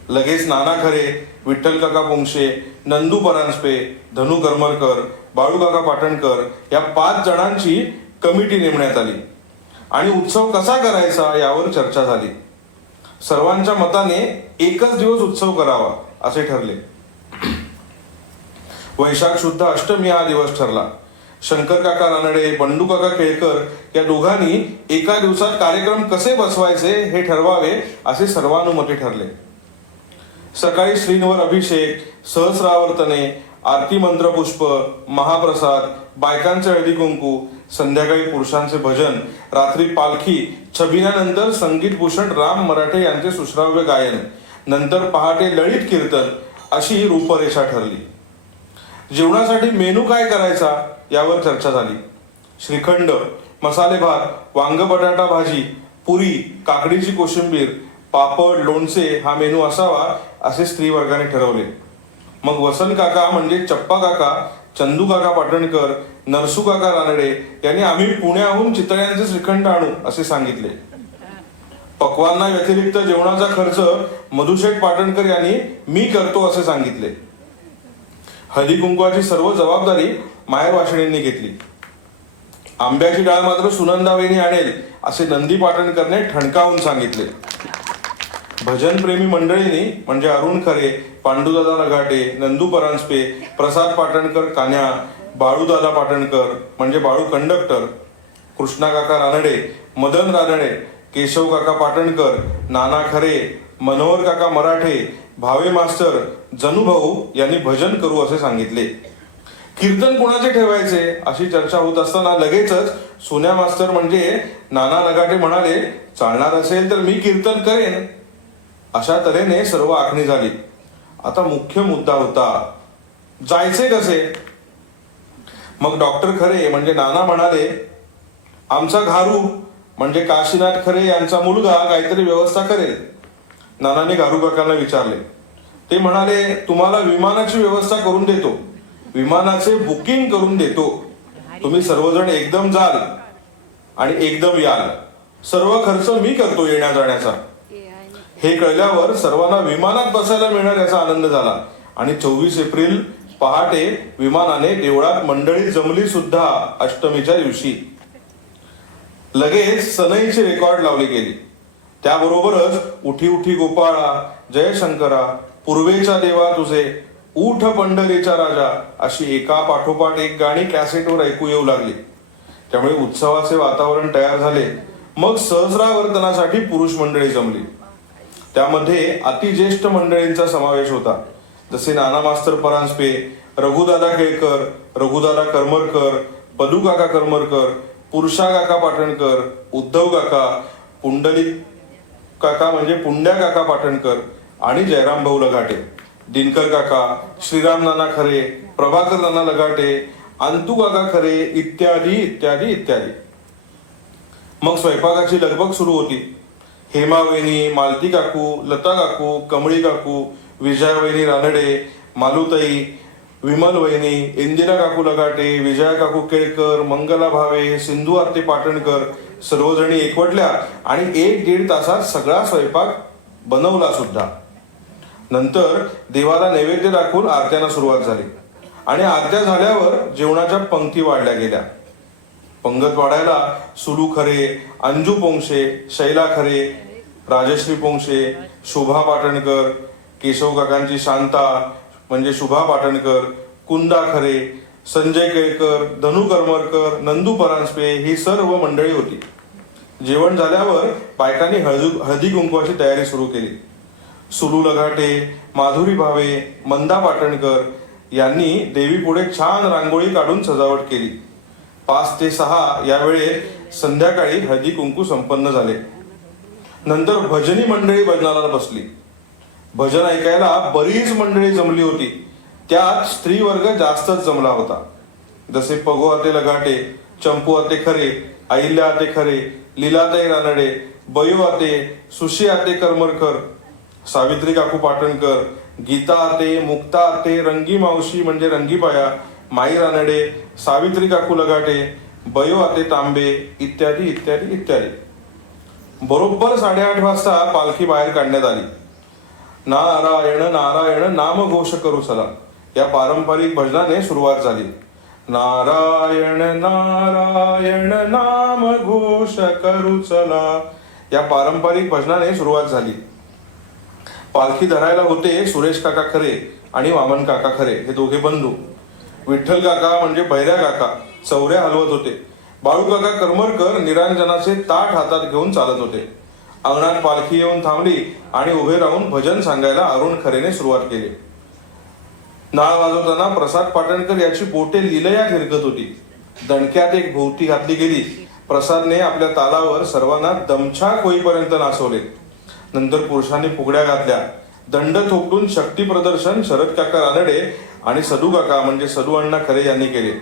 लगेच नाना खरे, विठ्ठल काका पोंक्षे, नंदू परांजपे, धनु करमरकर, बाळू काका पाटणकर या 5 जणांची कमिटी नेमण्यात आली आणि उत्सव कसा करायचा यावर चर्चा झाली. सर्वांच्या मताने एकच दिवस उत्सव करावा असे ठरले. वैशाख शुद्ध अष्टमी हा दिवस ठरला. शंकर काका रानडे, बंडू काका केळकर या दोघांनी एका दिवसात कार्यक्रम कसे बसवायचे हे ठरवावे असे सर्वानुमते ठरले. सकाळी श्रींवर अभिषेक, सहस्रावर्तने, आरती मंत्रपुष्प, महाप्रसाद, बायकांचे हळदी कुंकू, संध्याकाळी पुरुषांचे भजन, रात्री पालखी, छबिन्यानंतर संगीतभूषण राम मराठे यांचे सुश्राव्य गायन, नंतर पहाटे ललित कीर्तन अशी रूपरेषा ठरली. जेवणासाठी मेनू काय करायचा यावर चर्चा झाली. श्रीखंड, मसाले भात, वांग बटाटा भाजी, पुरी, काकडीची कोशिंबीर, पापड, लोणचे हा मेनू असावा असे स्त्री वर्गाने ठरवले. मग वसंत काका म्हणजे चप्पा काका, चंदू काका पाटणकर, नरसू काका रानडे यांनी आम्ही पुण्याहून चितळ्यांचे श्रीखंड आणू असे सांगितले. पक्वांना व्यतिरिक्त जेवणाचा खर्च मधुशेठ पाटणकर यांनी मी करतो असे सांगितले. हळदी कुंकवाची सर्व जबाबदारी माहेर वाशिणींनी घेतली. आंब्याची डाळ मात्र सुनंदा वहिनी आणेल असे नंदी पाटणकरने ठणकावून सांगितले. भजनप्रेमी मंडळींनी म्हणजे अरुण खरे, पांडुदादा लगाटे, नंदू परांजपे, प्रसाद पाटणकर कान्या, बाळूदादा पाटणकर म्हणजे बाळू कंडक्टर, कृष्णा काका रानडे, मदन रानडे, केशव काका पाटणकर, नाना खरे, मनोहर काका मराठे, भावे मास्टर, जणू भाऊ यांनी भजन करू असे सांगितले. कीर्तन कोणाचे ठेवायचे अशी चर्चा होत असताना लगेचच सोन्या मास्तर म्हणजे नाना लगाटे म्हणाले, चालणार असेल तर मी कीर्तन करेन. अशा तऱ्हेने सर्व आखणी झाली. आता मुख्य मुद्दा होता, जायचे कसे. मग डॉक्टर खरे म्हणजे नाना म्हणाले, आमचा घारू म्हणजे काशीनाथ खरे यांचा मुलगा काहीतरी व्यवस्था करेल. नानाने घारू काकांना विचारले. ते म्हणाले, तुम्हाला विमानाची व्यवस्था करून देतो, विमानाचे बुकिंग करून देतो. तुम्ही सर्वजण एकदम जाल आणि एकदम याल. सर्व खर्च मी करतो येण्या जाण्याचा. हे कळल्यावर सर्वांना विमानात बसायला मिळणार याचा आनंद झाला आणि 24 एप्रिल पहाटे विमानाने देवळात मंडळी जमली सुद्धा. अष्टमीच्या दिवशी लगेच सनईची रेकॉर्ड लावली गेली. त्याबरोबरच उठी उठी गोपाळा, जयशंकरा, पूर्वेच्या देवा तुझे, ऊठ पंढरीचा राजा अशी एका पाठोपाठ एक गाणी कॅसेटवर ऐकू येऊ लागली. त्यामुळे उत्सवाचे वातावरण तयार झाले. मग सहस्रावर्तनासाठी पुरुष मंडळी जमली. त्यामध्ये अतिज्येष्ठ मंडळींचा समावेश होता. जसे नाना मास्तर परांजपे, रघुदादा केळकर, रघुदादा करमरकर, पदू काका करमरकर, पुरुषा काका पाटणकर, उद्धव काका, पुंडलिक काका म्हणजे पुंड्या काका पाटणकर आणि जयराम भाऊ लगाटे, दिनकर काका, श्रीराम नाना खरे, प्रभाकर नाना लगाटे, अंतू काका खरे इत्यादी इत्यादी इत्यादी. मग स्वयंपाकाची लगबग सुरू होती. हेमा वहिनी, मालती काकू, लता काकू, कमळी काकू, विजया वहिनी रानडे, मालुताई, विमल वहिनी, इंदिरा काकू लगाटे, विजया काकू केळकर, मंगला भावे, सिंधू आरती पाटणकर सर्वजणी एकवटल्या आणि 1-1.5 तासात सगळा स्वयंपाक बनवला सुद्धा. नंतर देवाला नैवेद्य दाखवून आरत्यांना सुरुवात झाली आणि आरत्या झाल्यावर जेवणाच्या पंक्ती वाढल्या गेल्या. पंगत वाढायला सुलू खरे, अंजू पोंक्षे, शैला खरे, राजश्री पोंक्षे, शोभा पाटणकर, केशव काकांची शांता म्हणजे शुभा पाटणकर, कुंदा खरे, संजय केळकर, धनु करमरकर, नंदू परांजपे ही सर्व मंडळी होती. जेवण झाल्यावर बायकांनी हळदी कुंकवाची तयारी सुरू केली. सुलू लगाटे, माधुरी भावे, मंदा पाटणकर यांनी देवीपुढे छान रांगोळी काढून सजावट केली. 5 ते 6 यावेळे संध्याकाळी हळदी कुंकू संपन्न झाले. नंतर भजनी मंडळी भजनाला बसली. भजन ऐकायला बरीच मंडळी जमली होती. त्यात स्त्री वर्ग जास्तच जमला होता. जसे पगो आते लगाटे, चंपू आते खरे, अहिल्या आते खरे, लीलाताई रानडे, बयो आते, सुशी आते करमरकर, सावित्री काकू पाटणकर, गीता आते, मुक्ता आते, रंगी मावशी म्हणजे रंगीबाया, माई रानडे, सावित्री काकू लगाटे, बयो आते तांबे इत्यादी इत्यादी इत्यादी. बरोबर 8:30 वाजता पालखी बाहेर काढण्यात आली. नारायण नारायण नाम घोष करू चला या पारंपरिक भजनाने सुरुवात झाली. नारायण नारायण नाम घोष करू चला या पारंपरिक भजनाने सुरुवात झाली. पालखी धरायला होते सुरेश काका खरे आणि वामन काका खरे हे दोघे बंधू. विठ्ठल काका म्हणजे बैऱ्या काका चौऱ्या हलवत होते. बाळू काका करमरकर निरांजनाचे ताट हातात घेऊन चालत होते. अंगणात पालखी येऊन थांबली आणि उभे राहून भजन सांगायला अरुण खरेने सुरुवात केली. नाळ वाजवताना प्रसाद पाटणकर याची बोटे लिलया फिरकत होती. दणक्यात एक भोवती घातली गेली. प्रसादने आपल्या तालावर सर्वांना दमछाक होईपर्यंत नाचवले. नंतर पुरुषांनी फुगड्या घातल्या. दंड थोपटून शक्ती प्रदर्शन शरद काका रानडे आणि सदू काका म्हणजे सदू अण्णा खरे यांनी केले.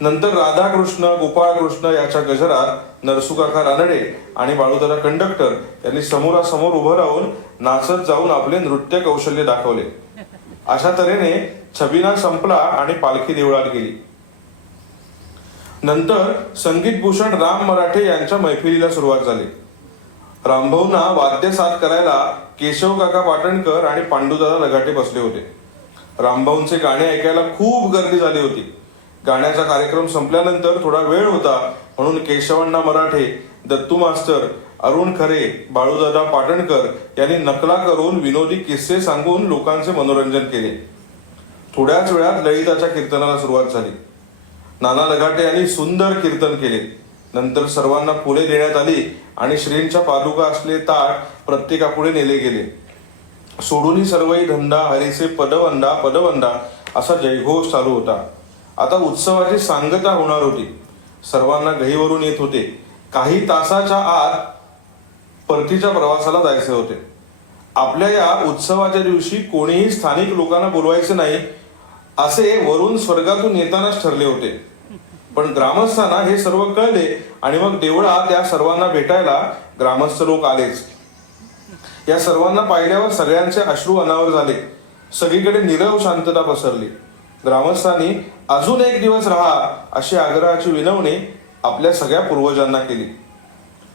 नंतर राधाकृष्ण गोपाळकृष्ण याच्या गजरात नरसू काका रानडे आणि बाळूदादा कंडक्टर यांनी समोरासमोर उभं राहून नाचत जाऊन आपले नृत्य कौशल्य दाखवले. अशा तऱ्हेने छबिना संपला आणि पालखी देवळात गेली. नंतर संगीत भूषण राम मराठे यांच्या मैफिलीला सुरुवात झाली. रामभाऊंना वाद्य साथ करायला केशव काका पाटणकर आणि पांडुदादा लगाटे बसले होते. रामभाऊंचे गाणे ऐकायला खूप गर्दी झाली होती. गाण्याचा कार्यक्रम संपल्यानंतर थोडा वेळ होता म्हणून केशवण्णा मराठे, दत्तू मास्तर, अरुण खरे, बाळूदादा पाटणकर यांनी नकला करून विनोदी किस्से सांगून लोकांचे मनोरंजन केले. थोड्याच वेळात ललिताच्या कीर्तनाला सुरुवात झाली. नाना लगाटे यांनी सुंदर कीर्तन केले. नंतर सर्वांना फुले देण्यात आली आणि श्रींच्या पादुका असले ताट प्रत्येकापुढे नेले गेले. सोडूनी सर्वई धंदा हरीचे पदवंदा पदवंदा असा जयघोष चालू होता. आता उत्सवाची सांगता होणार होती. सर्वांना गहीवरून येत होते. काही तासाच्या आत परतीच्या प्रवासाला जायचे होते. आपल्या या उत्सवाच्या दिवशी कोणीही स्थानिक लोकांना बोलवायचे नाही असे वरून स्वर्गातून येतानाच ठरले होते. पण ग्रामस्थांना हे सर्व कळले आणि मग देवळात या सर्वांना भेटायला ग्रामस्थ लोक आलेच. या सर्वांना पाहिल्यावर सगळ्यांचे अश्रू अनावर झाले. सगळीकडे नीरव शांतता पसरली. ग्रामस्थांनी अजून एक दिवस राहा अशी आग्रहाची विनवणी आपल्या सगळ्या पूर्वजांना केली.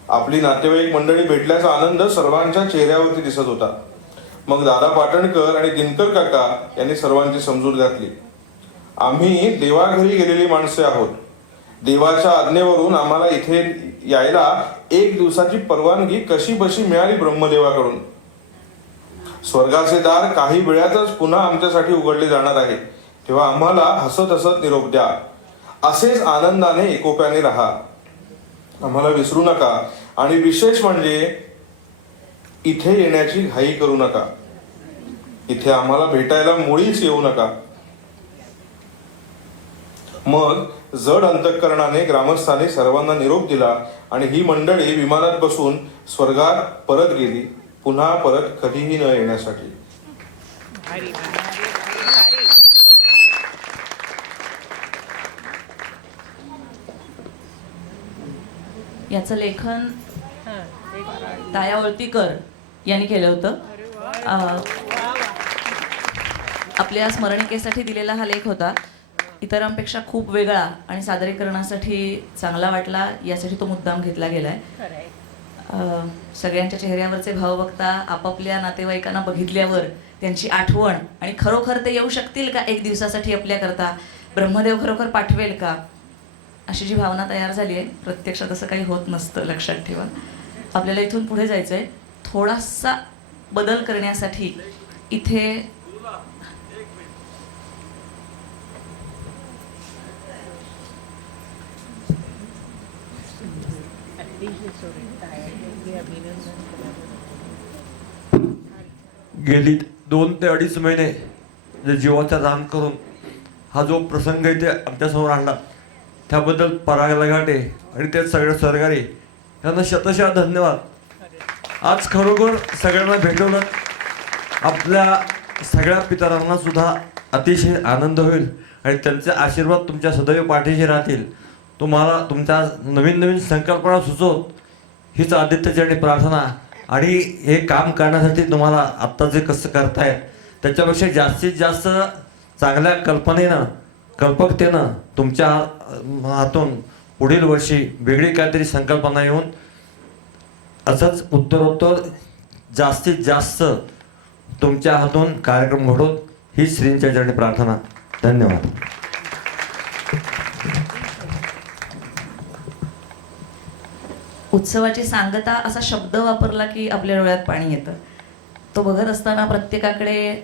आपली नातेवाईक मंडळी भेटल्याचा आनंद सर्वांच्या चेहऱ्यावरती दिसत होता. मग दादा पाटणकर आणि दिनकर काका यांनी सर्वांची समजूत घातली. आम्ही देवाघरी गेलेली माणसे आहोत. देवाच्या आज्ञेवरून आम्हाला इथे यायला एक दिवसाची परवानगी कशी बशी मिळाली ब्रह्मदेवाकडून. स्वर्गाचे दार काही वेळातच पुन्हा आमच्यासाठी उघडले जाणार आहे. तेव्हा आम्हाला हसत हसत निरोप द्या. असेच आनंदाने एकोप्याने राहा. आम्हाला विसरू नका आणि विशेष म्हणजे इथे येण्याची घाई करू नका. इथे आम्हाला भेटायला मुळीच येऊ नका. मग जड अंतःकरणाने ग्रामस्थांनी सर्वांना निरोप दिला आणि ही मंडळी विमानात बसून स्वर्गात परत गेली, पुन्हा परत कधीही न येण्यासाठी. याचं लेखन ताया वळतीकर यांनी केलं होतं. आपल्या स्मरणिकेसाठी दिलेला हा लेख होता. इतरांपेक्षा खूप वेगळा आणि सादरीकरणासाठी चांगला वाटला, यासाठी तो मुद्दाम घेतला गेलाय. सगळ्यांच्या चेहऱ्यावरचे भाव बघता, आपापल्या नातेवाईकांना बघितल्यावर त्यांची आठवण आणि खरोखर ते येऊ शकतील का एक दिवसासाठी आपल्याकरता, ब्रह्मदेव खरोखर पाठवेल का, अशी जी भावना तयार झाली आहे. प्रत्यक्षात असं काही होत नसतं, लक्षात ठेवा. आपल्याला इथून पुढे जायचं आहे. थोडासा बदल करण्यासाठी इथे गेली 2 ते 2.5 महिने जे जीवाचा दान करून हा जो प्रसंग इथे आमच्यासमोर आणला त्याबद्दल पराग लगाटे आणि ते सगळे सहकारी यांना शतशः धन्यवाद. आज खरोखर सगळ्यांना भेटवलं. आपल्या सगळ्या पितरांना सुद्धा अतिशय आनंद होईल आणि त्यांचे आशीर्वाद तुमच्या सदैव पाठीशी राहतील. तुम्हाला तुमच्या नवीन नवीन संकल्पना सुचवत हीच आदित्यचरणी प्रार्थना. आणि हे काम करण्यासाठी तुम्हाला आत्ता जे कसं करतायत त्याच्यापेक्षा जास्तीत जास्त चांगल्या कल्पनेनं कल्पकतेनं तुमच्या हातून पुढील वर्षी वेगळी काहीतरी संकल्पना येऊन असंच उत्तरोत्तर जास्तीत जास्त तुमच्या हातून कार्यक्रम घडून ही श्रींच्या चरणी प्रार्थना. धन्यवाद. उत्सवाची सांगता असा शब्द वापरला की आपल्या डोळ्यात पाणी येतं. तो बघत असताना प्रत्येकाकडे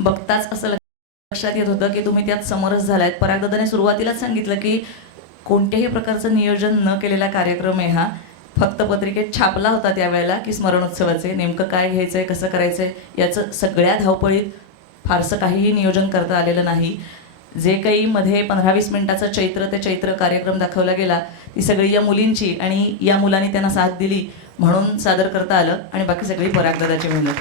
बघताच असं लक्षात येत होतं की तुम्ही त्यात समरस झालायत. परागदादाने सुरुवातीलाच सांगितलं की कोणत्याही प्रकारचं नियोजन न केलेला कार्यक्रम आहे हा. फक्त पत्रिकेत छापला होता त्यावेळेला की स्मरणोत्सवाचे नेमकं काय घ्यायचं आहे, कसं करायचं आहे, याचं सगळ्या धावपळीत फारसं काहीही नियोजन करता आलेलं नाही. जे काही मध्ये 15-20 मिनिटाचा चैत्र ते चैत्र कार्यक्रम दाखवला गेला ती सगळी या मुलींची आणि या मुलांनी त्यांना साथ दिली म्हणून सादर करता आलं आणि बाकी सगळी परागदादाची मेहनत.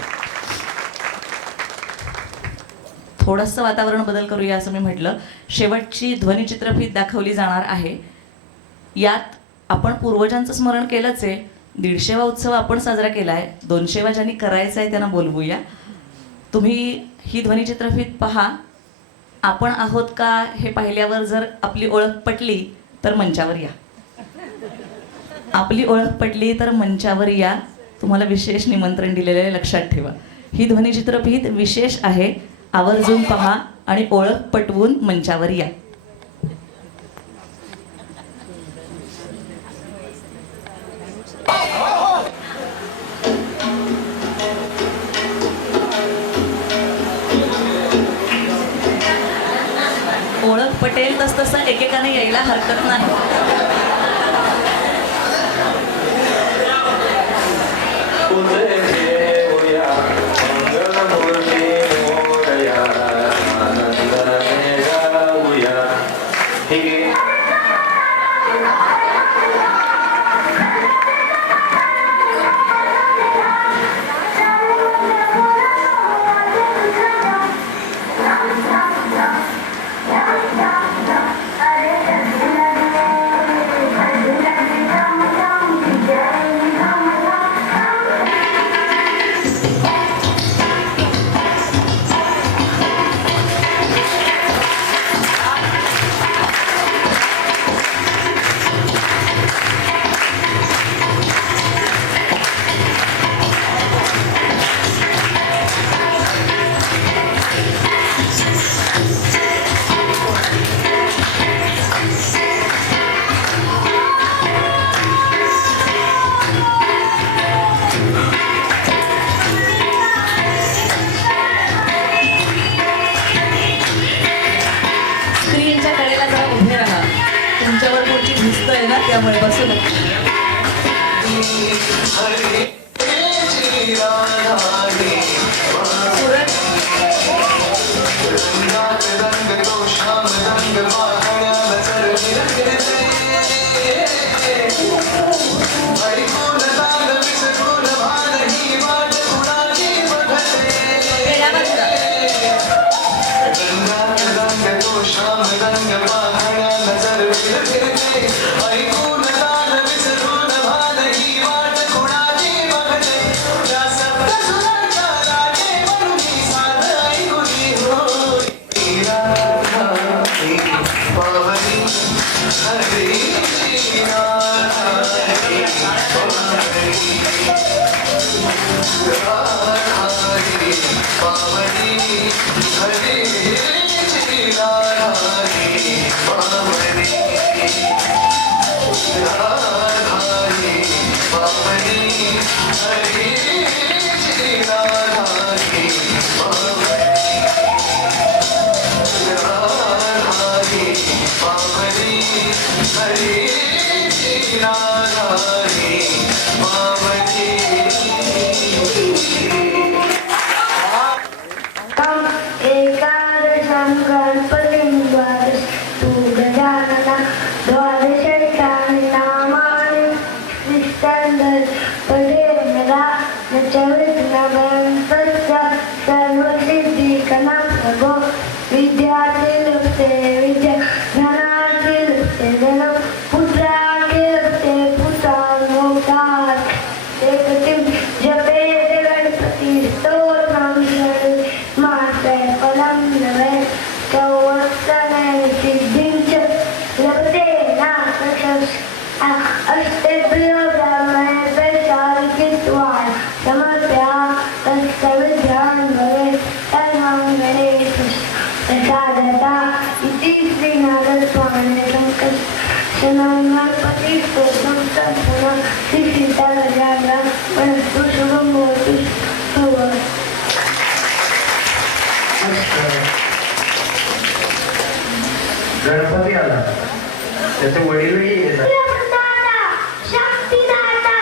थोडंसं वातावरण बदल करूया असं मी म्हटलं. शेवटची ध्वनिचित्रफीत दाखवली जाणार आहे. यात आपण पूर्वजांचं स्मरण केलंच आहे. 150वा उत्सव आपण साजरा केला आहे. 200वा ज्यांनी करायचा आहे त्यांना बोलवूया. तुम्ही ही ध्वनिचित्रफीत पहा. आपण आहोत का हे पाहिल्यावर जर आपली ओळख पटली तर मंचावर या. आपली ओळख पटली तर मंचावर या. तुम्हाला विशेष निमंत्रण दिलेलं आहे, लक्षात ठेवा. ही ध्वनिचित्रफीत विशेष आहे. आवर्जून पहा आणि ओळख पटवून मंचावर या. ओळख पटेल तसं एकेकाने यायला हरकत नाही. त्यामुळे बसू गणपती आला त्याचे वडीलही येतात. शक्तिदाता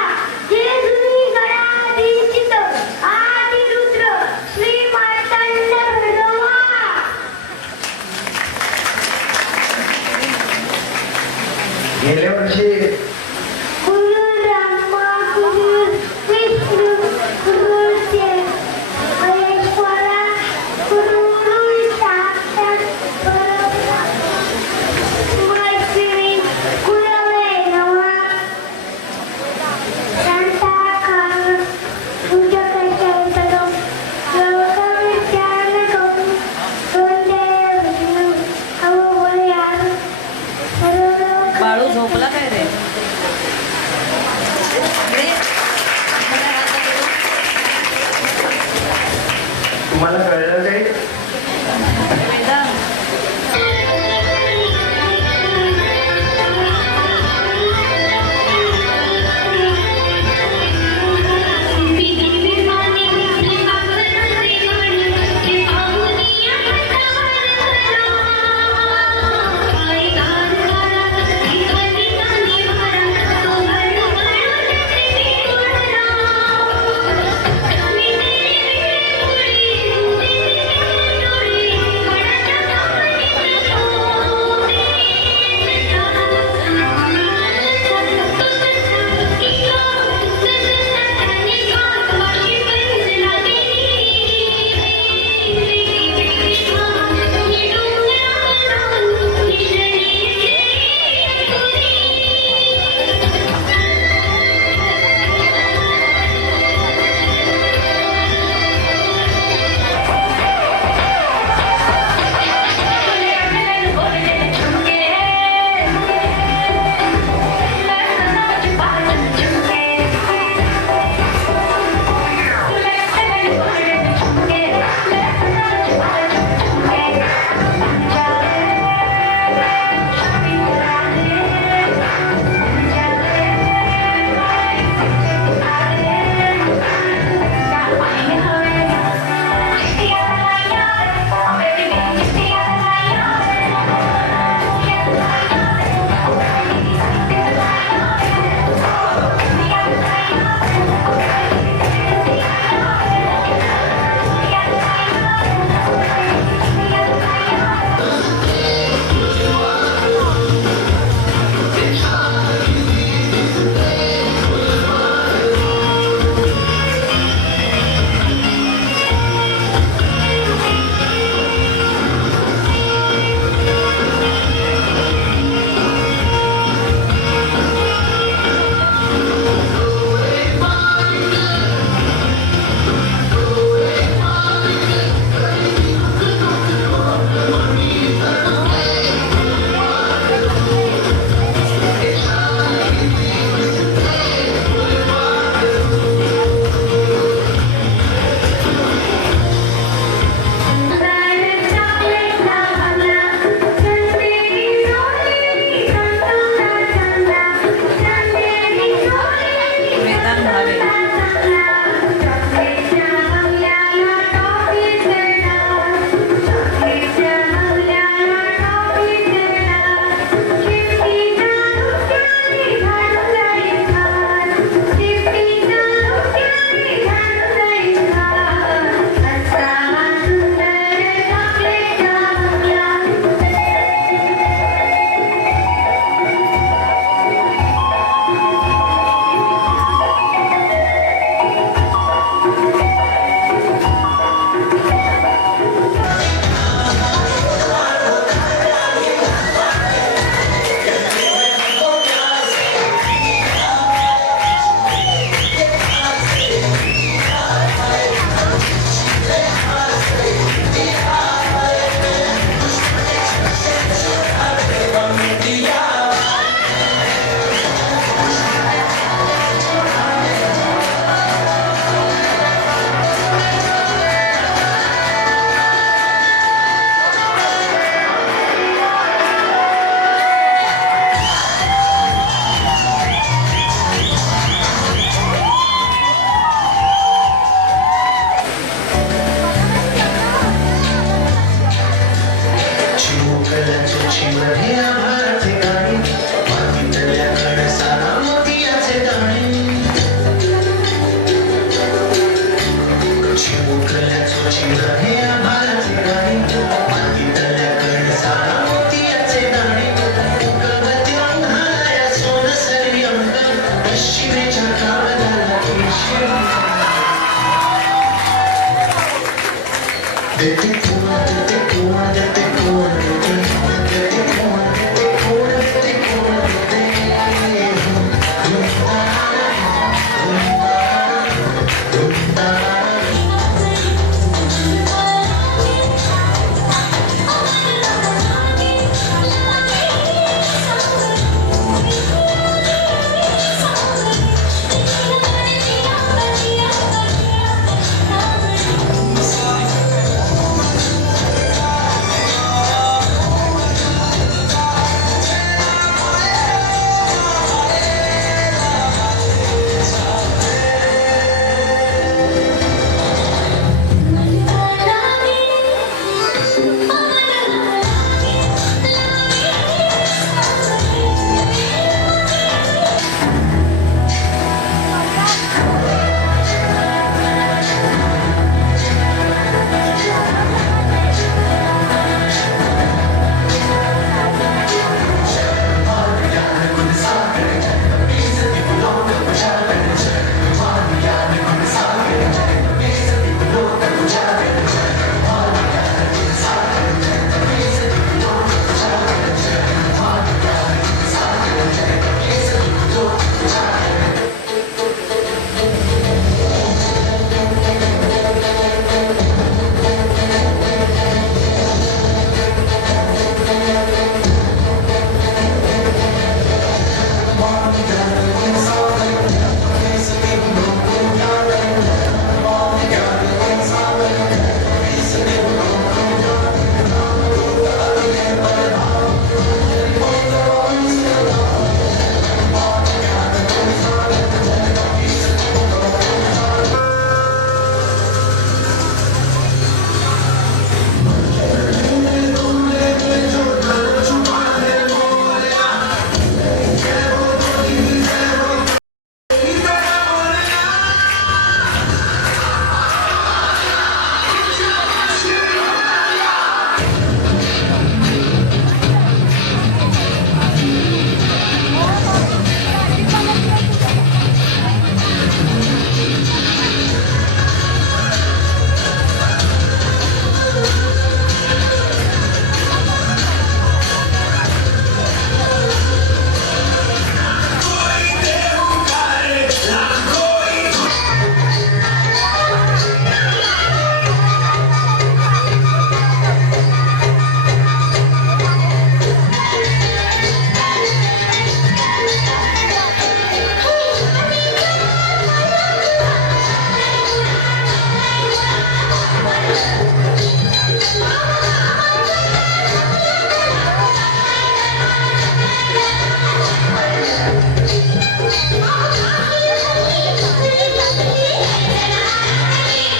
तुम्हाला कळलं काही?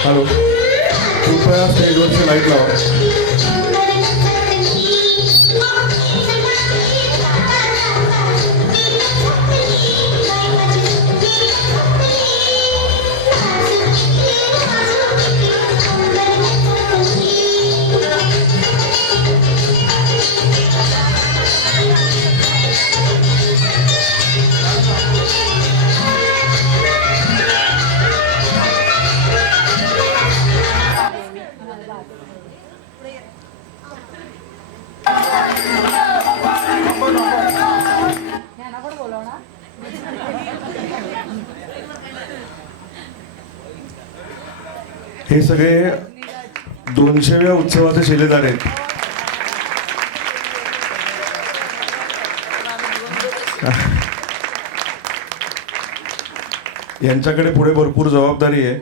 हॅलो, कृपया स्टेजवरची लाईट लावा. हे सगळे 200व्या उत्सवाचे शिलेदार आहेत. यांच्याकडे पुढे भरपूर जबाबदारी आहे.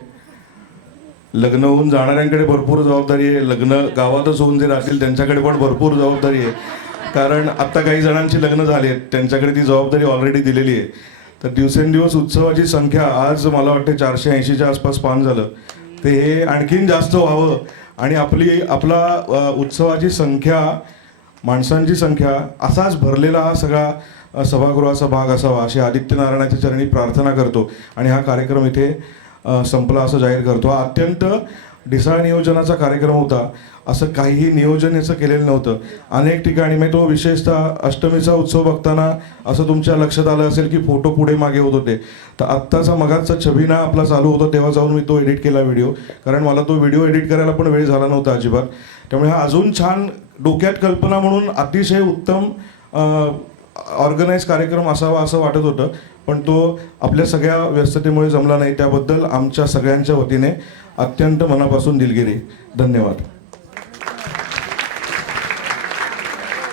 लग्न होऊन जाणाऱ्यांकडे भरपूर जबाबदारी आहे. लग्न गावातच होऊन जे राहतील त्यांच्याकडे पण भरपूर जबाबदारी आहे. कारण आत्ता काही जणांची लग्न झाली आहेत, त्यांच्याकडे ती जबाबदारी ऑलरेडी दिलेली आहे. तर दिवसेंदिवस उत्सवाची संख्या आज मला वाटते 480च्या आसपास पान झालं. ते हे आणखीन जास्त व्हावं आणि आपला उत्सवाची संख्या, माणसांची संख्या असाच भरलेला हा सगळा सभागृहाचा भाग असावा अशी आदित्यनारायणाच्या चरणी प्रार्थना करतो आणि हा कार्यक्रम इथे संपला असं जाहीर करतो. हा अत्यंत ढिसाळ नियोजनाचा कार्यक्रम होता. असं काहीही नियोजन याचं केलेलं नव्हतं. अनेक ठिकाणी मी तो विशेषतः अष्टमीचा उत्सव बघताना असं तुमच्या लक्षात आलं असेल की फोटो पुढे मागे होत होते. तर आत्ताचा मगाचा छबिना आपला चालू होता तेव्हा जाऊन मी तो एडिट केला व्हिडिओ, कारण मला तो व्हिडिओ एडिट करायला पण वेळ झाला नव्हता अजिबात. त्यामुळे हा अजून छान डोक्यात कल्पना म्हणून अतिशय उत्तम ऑर्गनाईज कार्यक्रम असावा असं वाटत होतं, पण तो आपल्या सगळ्या व्यस्ततेमुळे जमला नाही. त्याबद्दल आमच्या सगळ्यांच्या वतीने अत्यंत मनापासून दिलगिरी. धन्यवाद.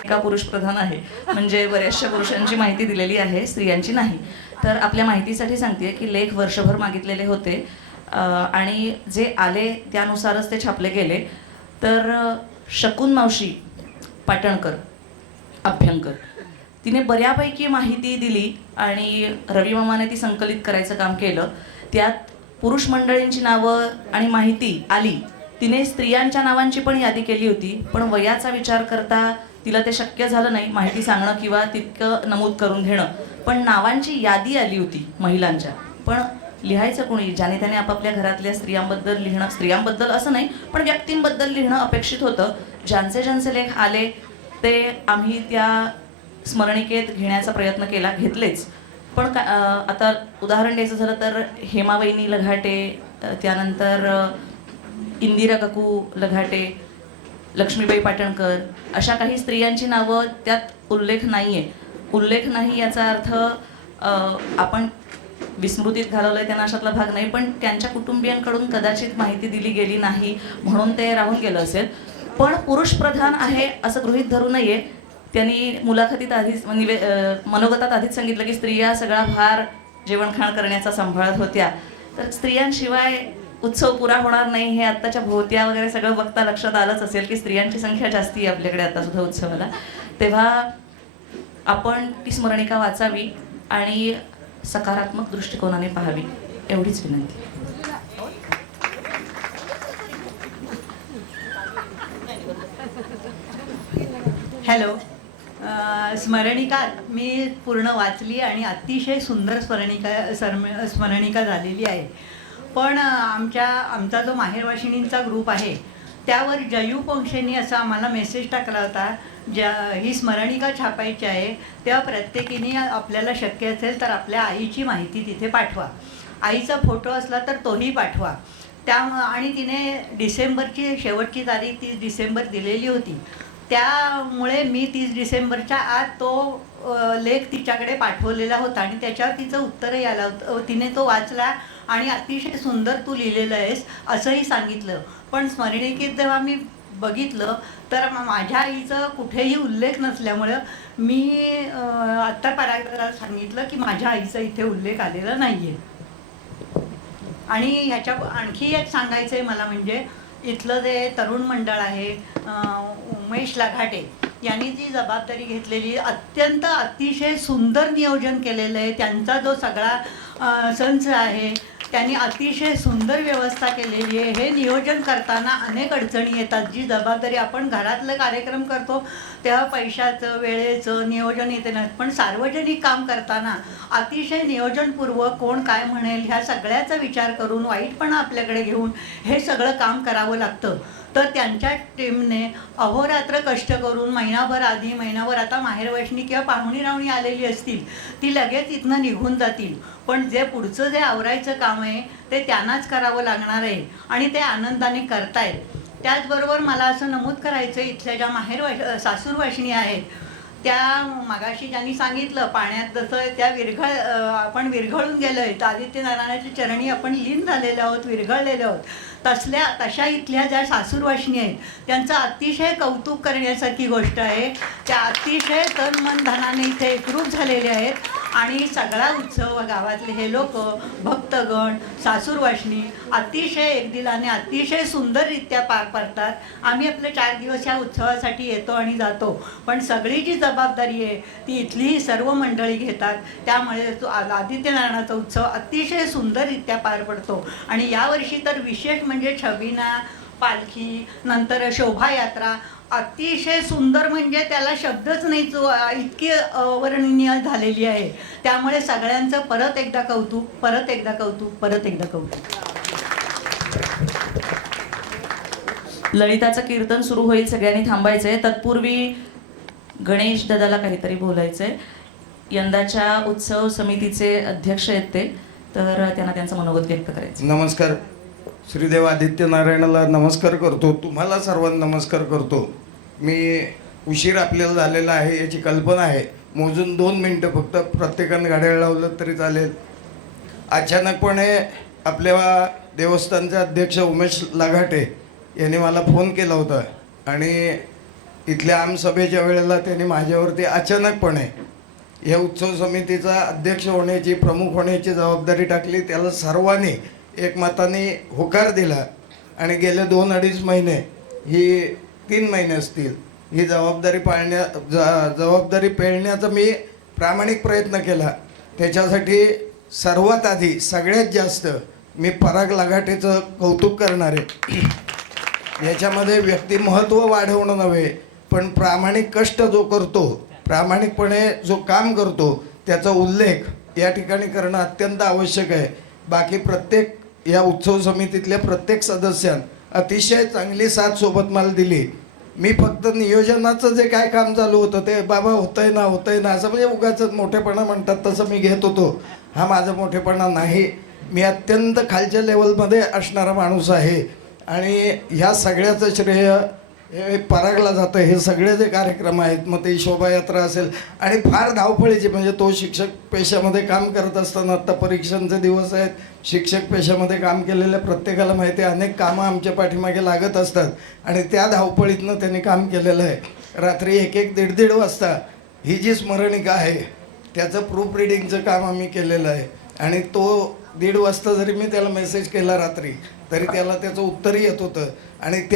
का पुरुष प्रधान आहे, म्हणजे बऱ्याचशा पुरुषांची माहिती दिलेली आहे, स्त्रियांची नाही. तर आपल्या माहितीसाठी सांगते की लेख वर्षभर मागितलेले होते आणि जे आले त्यानुसारच ते छापले गेले. तर शकून मावशी पाटणकर अभ्यंकर तिने बऱ्यापैकी माहिती दिली आणि रवी मामाने ती संकलित करायचं काम केलं. त्यात पुरुष मंडळींची नावं आणि माहिती आली. तिने स्त्रियांच्या नावांची पण यादी केली होती, पण वयाचा विचार करता तिला ते शक्य झालं नाही माहिती सांगणं किंवा तितकं नमूद करून घेणं. पण नावांची यादी आली होती महिलांच्या. पण लिहायचं कोणी? ज्याने त्याने आपापल्या घरातल्या स्त्रियांबद्दल लिहिणं, स्त्रियांबद्दल असं नाही पण व्यक्तींबद्दल लिहिणं अपेक्षित होतं. ज्यांचे ज्यांचे लेख आले ते आम्ही त्या स्मरणिकेत घेण्याचा प्रयत्न केला, घेतलेच. पण आता उदाहरण द्यायचं झालं तर हेमावहिनी लघाटे, त्यानंतर इंदिरा काकू लघाटे, लक्ष्मीबाई पाटणकर, अशा काही स्त्रियांची नावं त्यात उल्लेख नाही आहे. उल्लेख नाही याचा अर्थ आपण विस्मृतीत घालवलं आहे त्यांना अशातला भाग नाही, पण त्यांच्या कुटुंबियांकडून कदाचित माहिती दिली गेली नाही म्हणून ते राहून गेलं असेल. पण पुरुष प्रधान आहे असं गृहीत धरू नये. त्यांनी मुलाखतीत आधीच मनोगतात आधीच सांगितलं की स्त्रिया सगळा भार जेवणखाण करण्याचा सांभाळत होत्या. तर स्त्रियांशिवाय उत्सव पुरा होणार नाही हे आत्ताच्या भोवत्या वगैरे सगळं बघता लक्षात आलंच असेल की स्त्रियांची संख्या जास्ती आहे आपल्याकडे आता सुद्धा उत्सवाला. तेव्हा आपण ती स्मरणिका वाचावी आणि सकारात्मक दृष्टिकोनाने पाहावी एवढीच विनंती. हॅलो, स्मरणिका मी पूर्ण वाचली आणि अतिशय सुंदर स्मरणिका झालेली आहे. पण आमचा जो माहेरवाशिणींचा ग्रुप आहे त्यावर जयू पोंक्षेंनी असा आम्हाला मेसेज टाकला होता, ही स्मरणिका छापायची आहे तेव्हा प्रत्येकीने आपल्याला शक्य असेल तर आपल्या आईची माहिती तिथे पाठवा. आईचा फोटो असला तर तोही पाठवा. आणि तिने डिसेंबरची शेवटची तारीख 30 डिसेंबर दिलेली होती. त्यामुळे मी 30 डिसेंबरच्या आत तो लेख तिच्याकडे पाठवलेला होता आणि त्याच्यावर तिचं उत्तरही आलं होतं. तिने तो वाचला आणि अतिशय सुंदर तू लिहिलेलं आहेस असंही सांगितलं. पण स्मरणिकेत जेव्हा मी बघितलं तर माझ्या आईचं कुठेही उल्लेख नसल्यामुळं मी आत्ता परागला सांगितलं की माझ्या आईचा इथे उल्लेख आलेला नाही आहे. आणि ह्याच्या आणखी एक सांगायचं आहे मला, म्हणजे इथलं जे तरुण मंडळ आहे, उमेश लाघाटे यांनी जी जबाबदारी घेतलेली, अत्यंत अतिशय सुंदर नियोजन केलेलं आहे. त्यांचा जो सगळा संच आहे त्यांनी अतिशय सुंदर व्यवस्था केलेली आहे. हे नियोजन करताना अनेक अडचणी येतात. जी जबाबदारी आपण घरातलं कार्यक्रम करतो तेव्हा पैशाचं, वेळेचं नियोजन येते नाही, पण सार्वजनिक काम करताना अतिशय नियोजनपूर्वक कोण काय म्हणेल ह्या सगळ्याचा विचार करून, वाईटपणा आपल्याकडे घेऊन हे सगळं काम करावं लागतं. तर त्यांच्या टीमने अहोरात्र कष्ट करून महिनाभर आधी, महिनाभर आता माहेरवैष्णी किंवा पाहुणी रावणी आलेली असतील ती लगेच इथनं निघून जातील, पण जे पुढचं जे आवरायचं काम आहे ते त्यांनाच करावं लागणार आहे आणि ते आनंदाने करतायत. त्याचबरोबर मला असं नमूद करायचं आहे, इथल्या ज्या सासूरवाशिणी आहेत त्या मगाशी ज्यांनी सांगितलं पाण्यात जसं त्या आपण विरघळून गेलो आहे, आदित्यनारायणाच्या चरणी आपण लीन झालेलो आहोत, विरघळलेलो आहोत, तशा इथल्या ज्या सासूरवाशिणी आहेत त्यांचं अतिशय कौतुक करण्यासारखी गोष्ट आहे. त्या अतिशय तन मन धनाने इथे एकरूप झालेले आहेत आणि सगळा उत्सव गावातले हे लोक, भक्तगण, सासूरवाशिणी अतिशय एकदिलाने अतिशय सुंदररित्या पार पाडतात. आम्ही आपले 4 दिवस या उत्सवासाठी येतो आणि जातो, पण सगळी जी जबाबदारी आहे ती इथलीही सर्व मंडळी घेतात. त्यामुळे आदित्यनारायणाचा उत्सव अतिशय सुंदररित्या पार पडतो. आणि यावर्षी तर विशेष म्हणजे छबिना, पालखी, नंतर शोभायात्रा अतिशय सुंदर, म्हणजे त्याला शब्दच नाही, इतकी अवर्णनीय झालेली आहे. त्यामुळे सगळ्यांचं परत एकदा कौतुक, परत एकदा कौतुक, परत एकदा कौतुक. ललिताचं कीर्तन सुरू होईल, सगळ्यांनी थांबायचंय. तत्पूर्वी गणेश दादाला काहीतरी बोलायचंय. यंदाच्या उत्सव समितीचे अध्यक्ष आहेत ते, तर त्यांना त्यांचं मनोगत व्यक्त करायचं. नमस्कार. श्रीदेव आदित्यनारायणाला नमस्कार करतो, तुम्हाला सर्वांना नमस्कार करतो. मी उशीर आपल्याला झालेला आहे याची कल्पना आहे. मोजून 2 मिनटं फक्त प्रत्येकानं घड्याळ लावलं तरी चालेल. अचानकपणे आपल्या देवस्थानचे अध्यक्ष उमेश लाघाटे यांनी मला फोन केला होता आणि इथल्या आमसभेच्या वेळेला त्यांनी माझ्यावरती अचानकपणे या उत्सव समितीचा अध्यक्ष होण्याची, प्रमुख होण्याची जबाबदारी टाकली. त्याला सर्वांनी एकमताने होकार दिला आणि गेले 2-2.5 महिने, ही 3 महिने असतील, ही जबाबदारी पेलण्याचा मी प्रामाणिक प्रयत्न केला. त्याच्यासाठी सर्वात आधी सगळ्यात जास्त मी पराग लाघाटेचं कौतुक करणार आहे. याच्यामध्ये व्यक्तिमहत्त्व वाढवणं नव्हे, पण प्रामाणिक कष्ट जो करतो, प्रामाणिकपणे जो काम करतो त्याचा उल्लेख या ठिकाणी करणं अत्यंत आवश्यक आहे. बाकी प्रत्येक या उत्सव समितीतल्या प्रत्येक सदस्यानं अतिशय चांगली साथ सोबत मला दिली. मी फक्त नियोजनाचं जे काय काम चालू होतं ते बाबा होतंय ना असं म्हणजे उगाच मोठेपणा म्हणतात तसं मी घेत होतो. हा माझा मोठेपणा नाही. मी अत्यंत खालच्या लेवलमध्ये असणारा माणूस आहे आणि ह्या सगळ्याचं श्रेय हे परागला जातं. हे सगळे जे कार्यक्रम आहेत, मग ते शोभायात्रा असेल आणि फार धावपळीची, म्हणजे तो शिक्षक पेशामध्ये काम करत असताना, आत्ता परीक्षांचे दिवस आहेत, शिक्षक पेशामध्ये काम केलेल्या प्रत्येकाला माहिती आहे अनेक कामं आमच्या पाठीमागे लागत असतात आणि त्या धावपळीतनं त्यांनी काम केलेलं आहे. रात्री 1-1, 1:30 वाजता ही जी स्मरणिका आहे त्याचं प्रूफ रिडिंगचं काम आम्ही केलेलं आहे आणि तो 1:30 वाजता जरी मी त्याला मेसेज केला रात्री तरी त्याला त्याचं उत्तरही येत होतं. आणि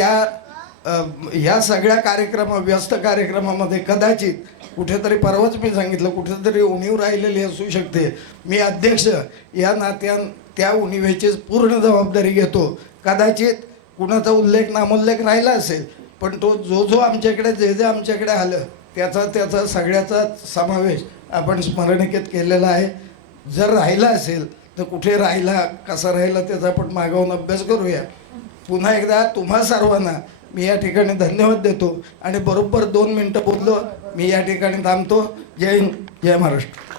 ह्या सगळ्या व्यस्त कार्यक्रमामध्ये कदाचित कुठेतरी, परवाच मी सांगितलं, कुठेतरी उणीव राहिलेली असू शकते. मी अध्यक्ष या नात्यानं त्या उणीवेची पूर्ण जबाबदारी घेतो. कदाचित कुणाचा उल्लेख नामोल्लेख राहिला असेल, पण तो जो आमच्याकडे जे आमच्याकडे आलं त्याचा सगळ्याचा समावेश आपण स्मरणिकेत केलेला आहे. जर राहिला असेल तर कुठे राहिला, कसा राहिला त्याचा आपण मागवून अभ्यास करूया. पुन्हा एकदा तुम्हा सर्वांना मी या ठिकाणी धन्यवाद देतो आणि बरोबर 2 मिनटं बोललो. मी या ठिकाणी थांबतो. जय हिंद, जय महाराष्ट्र.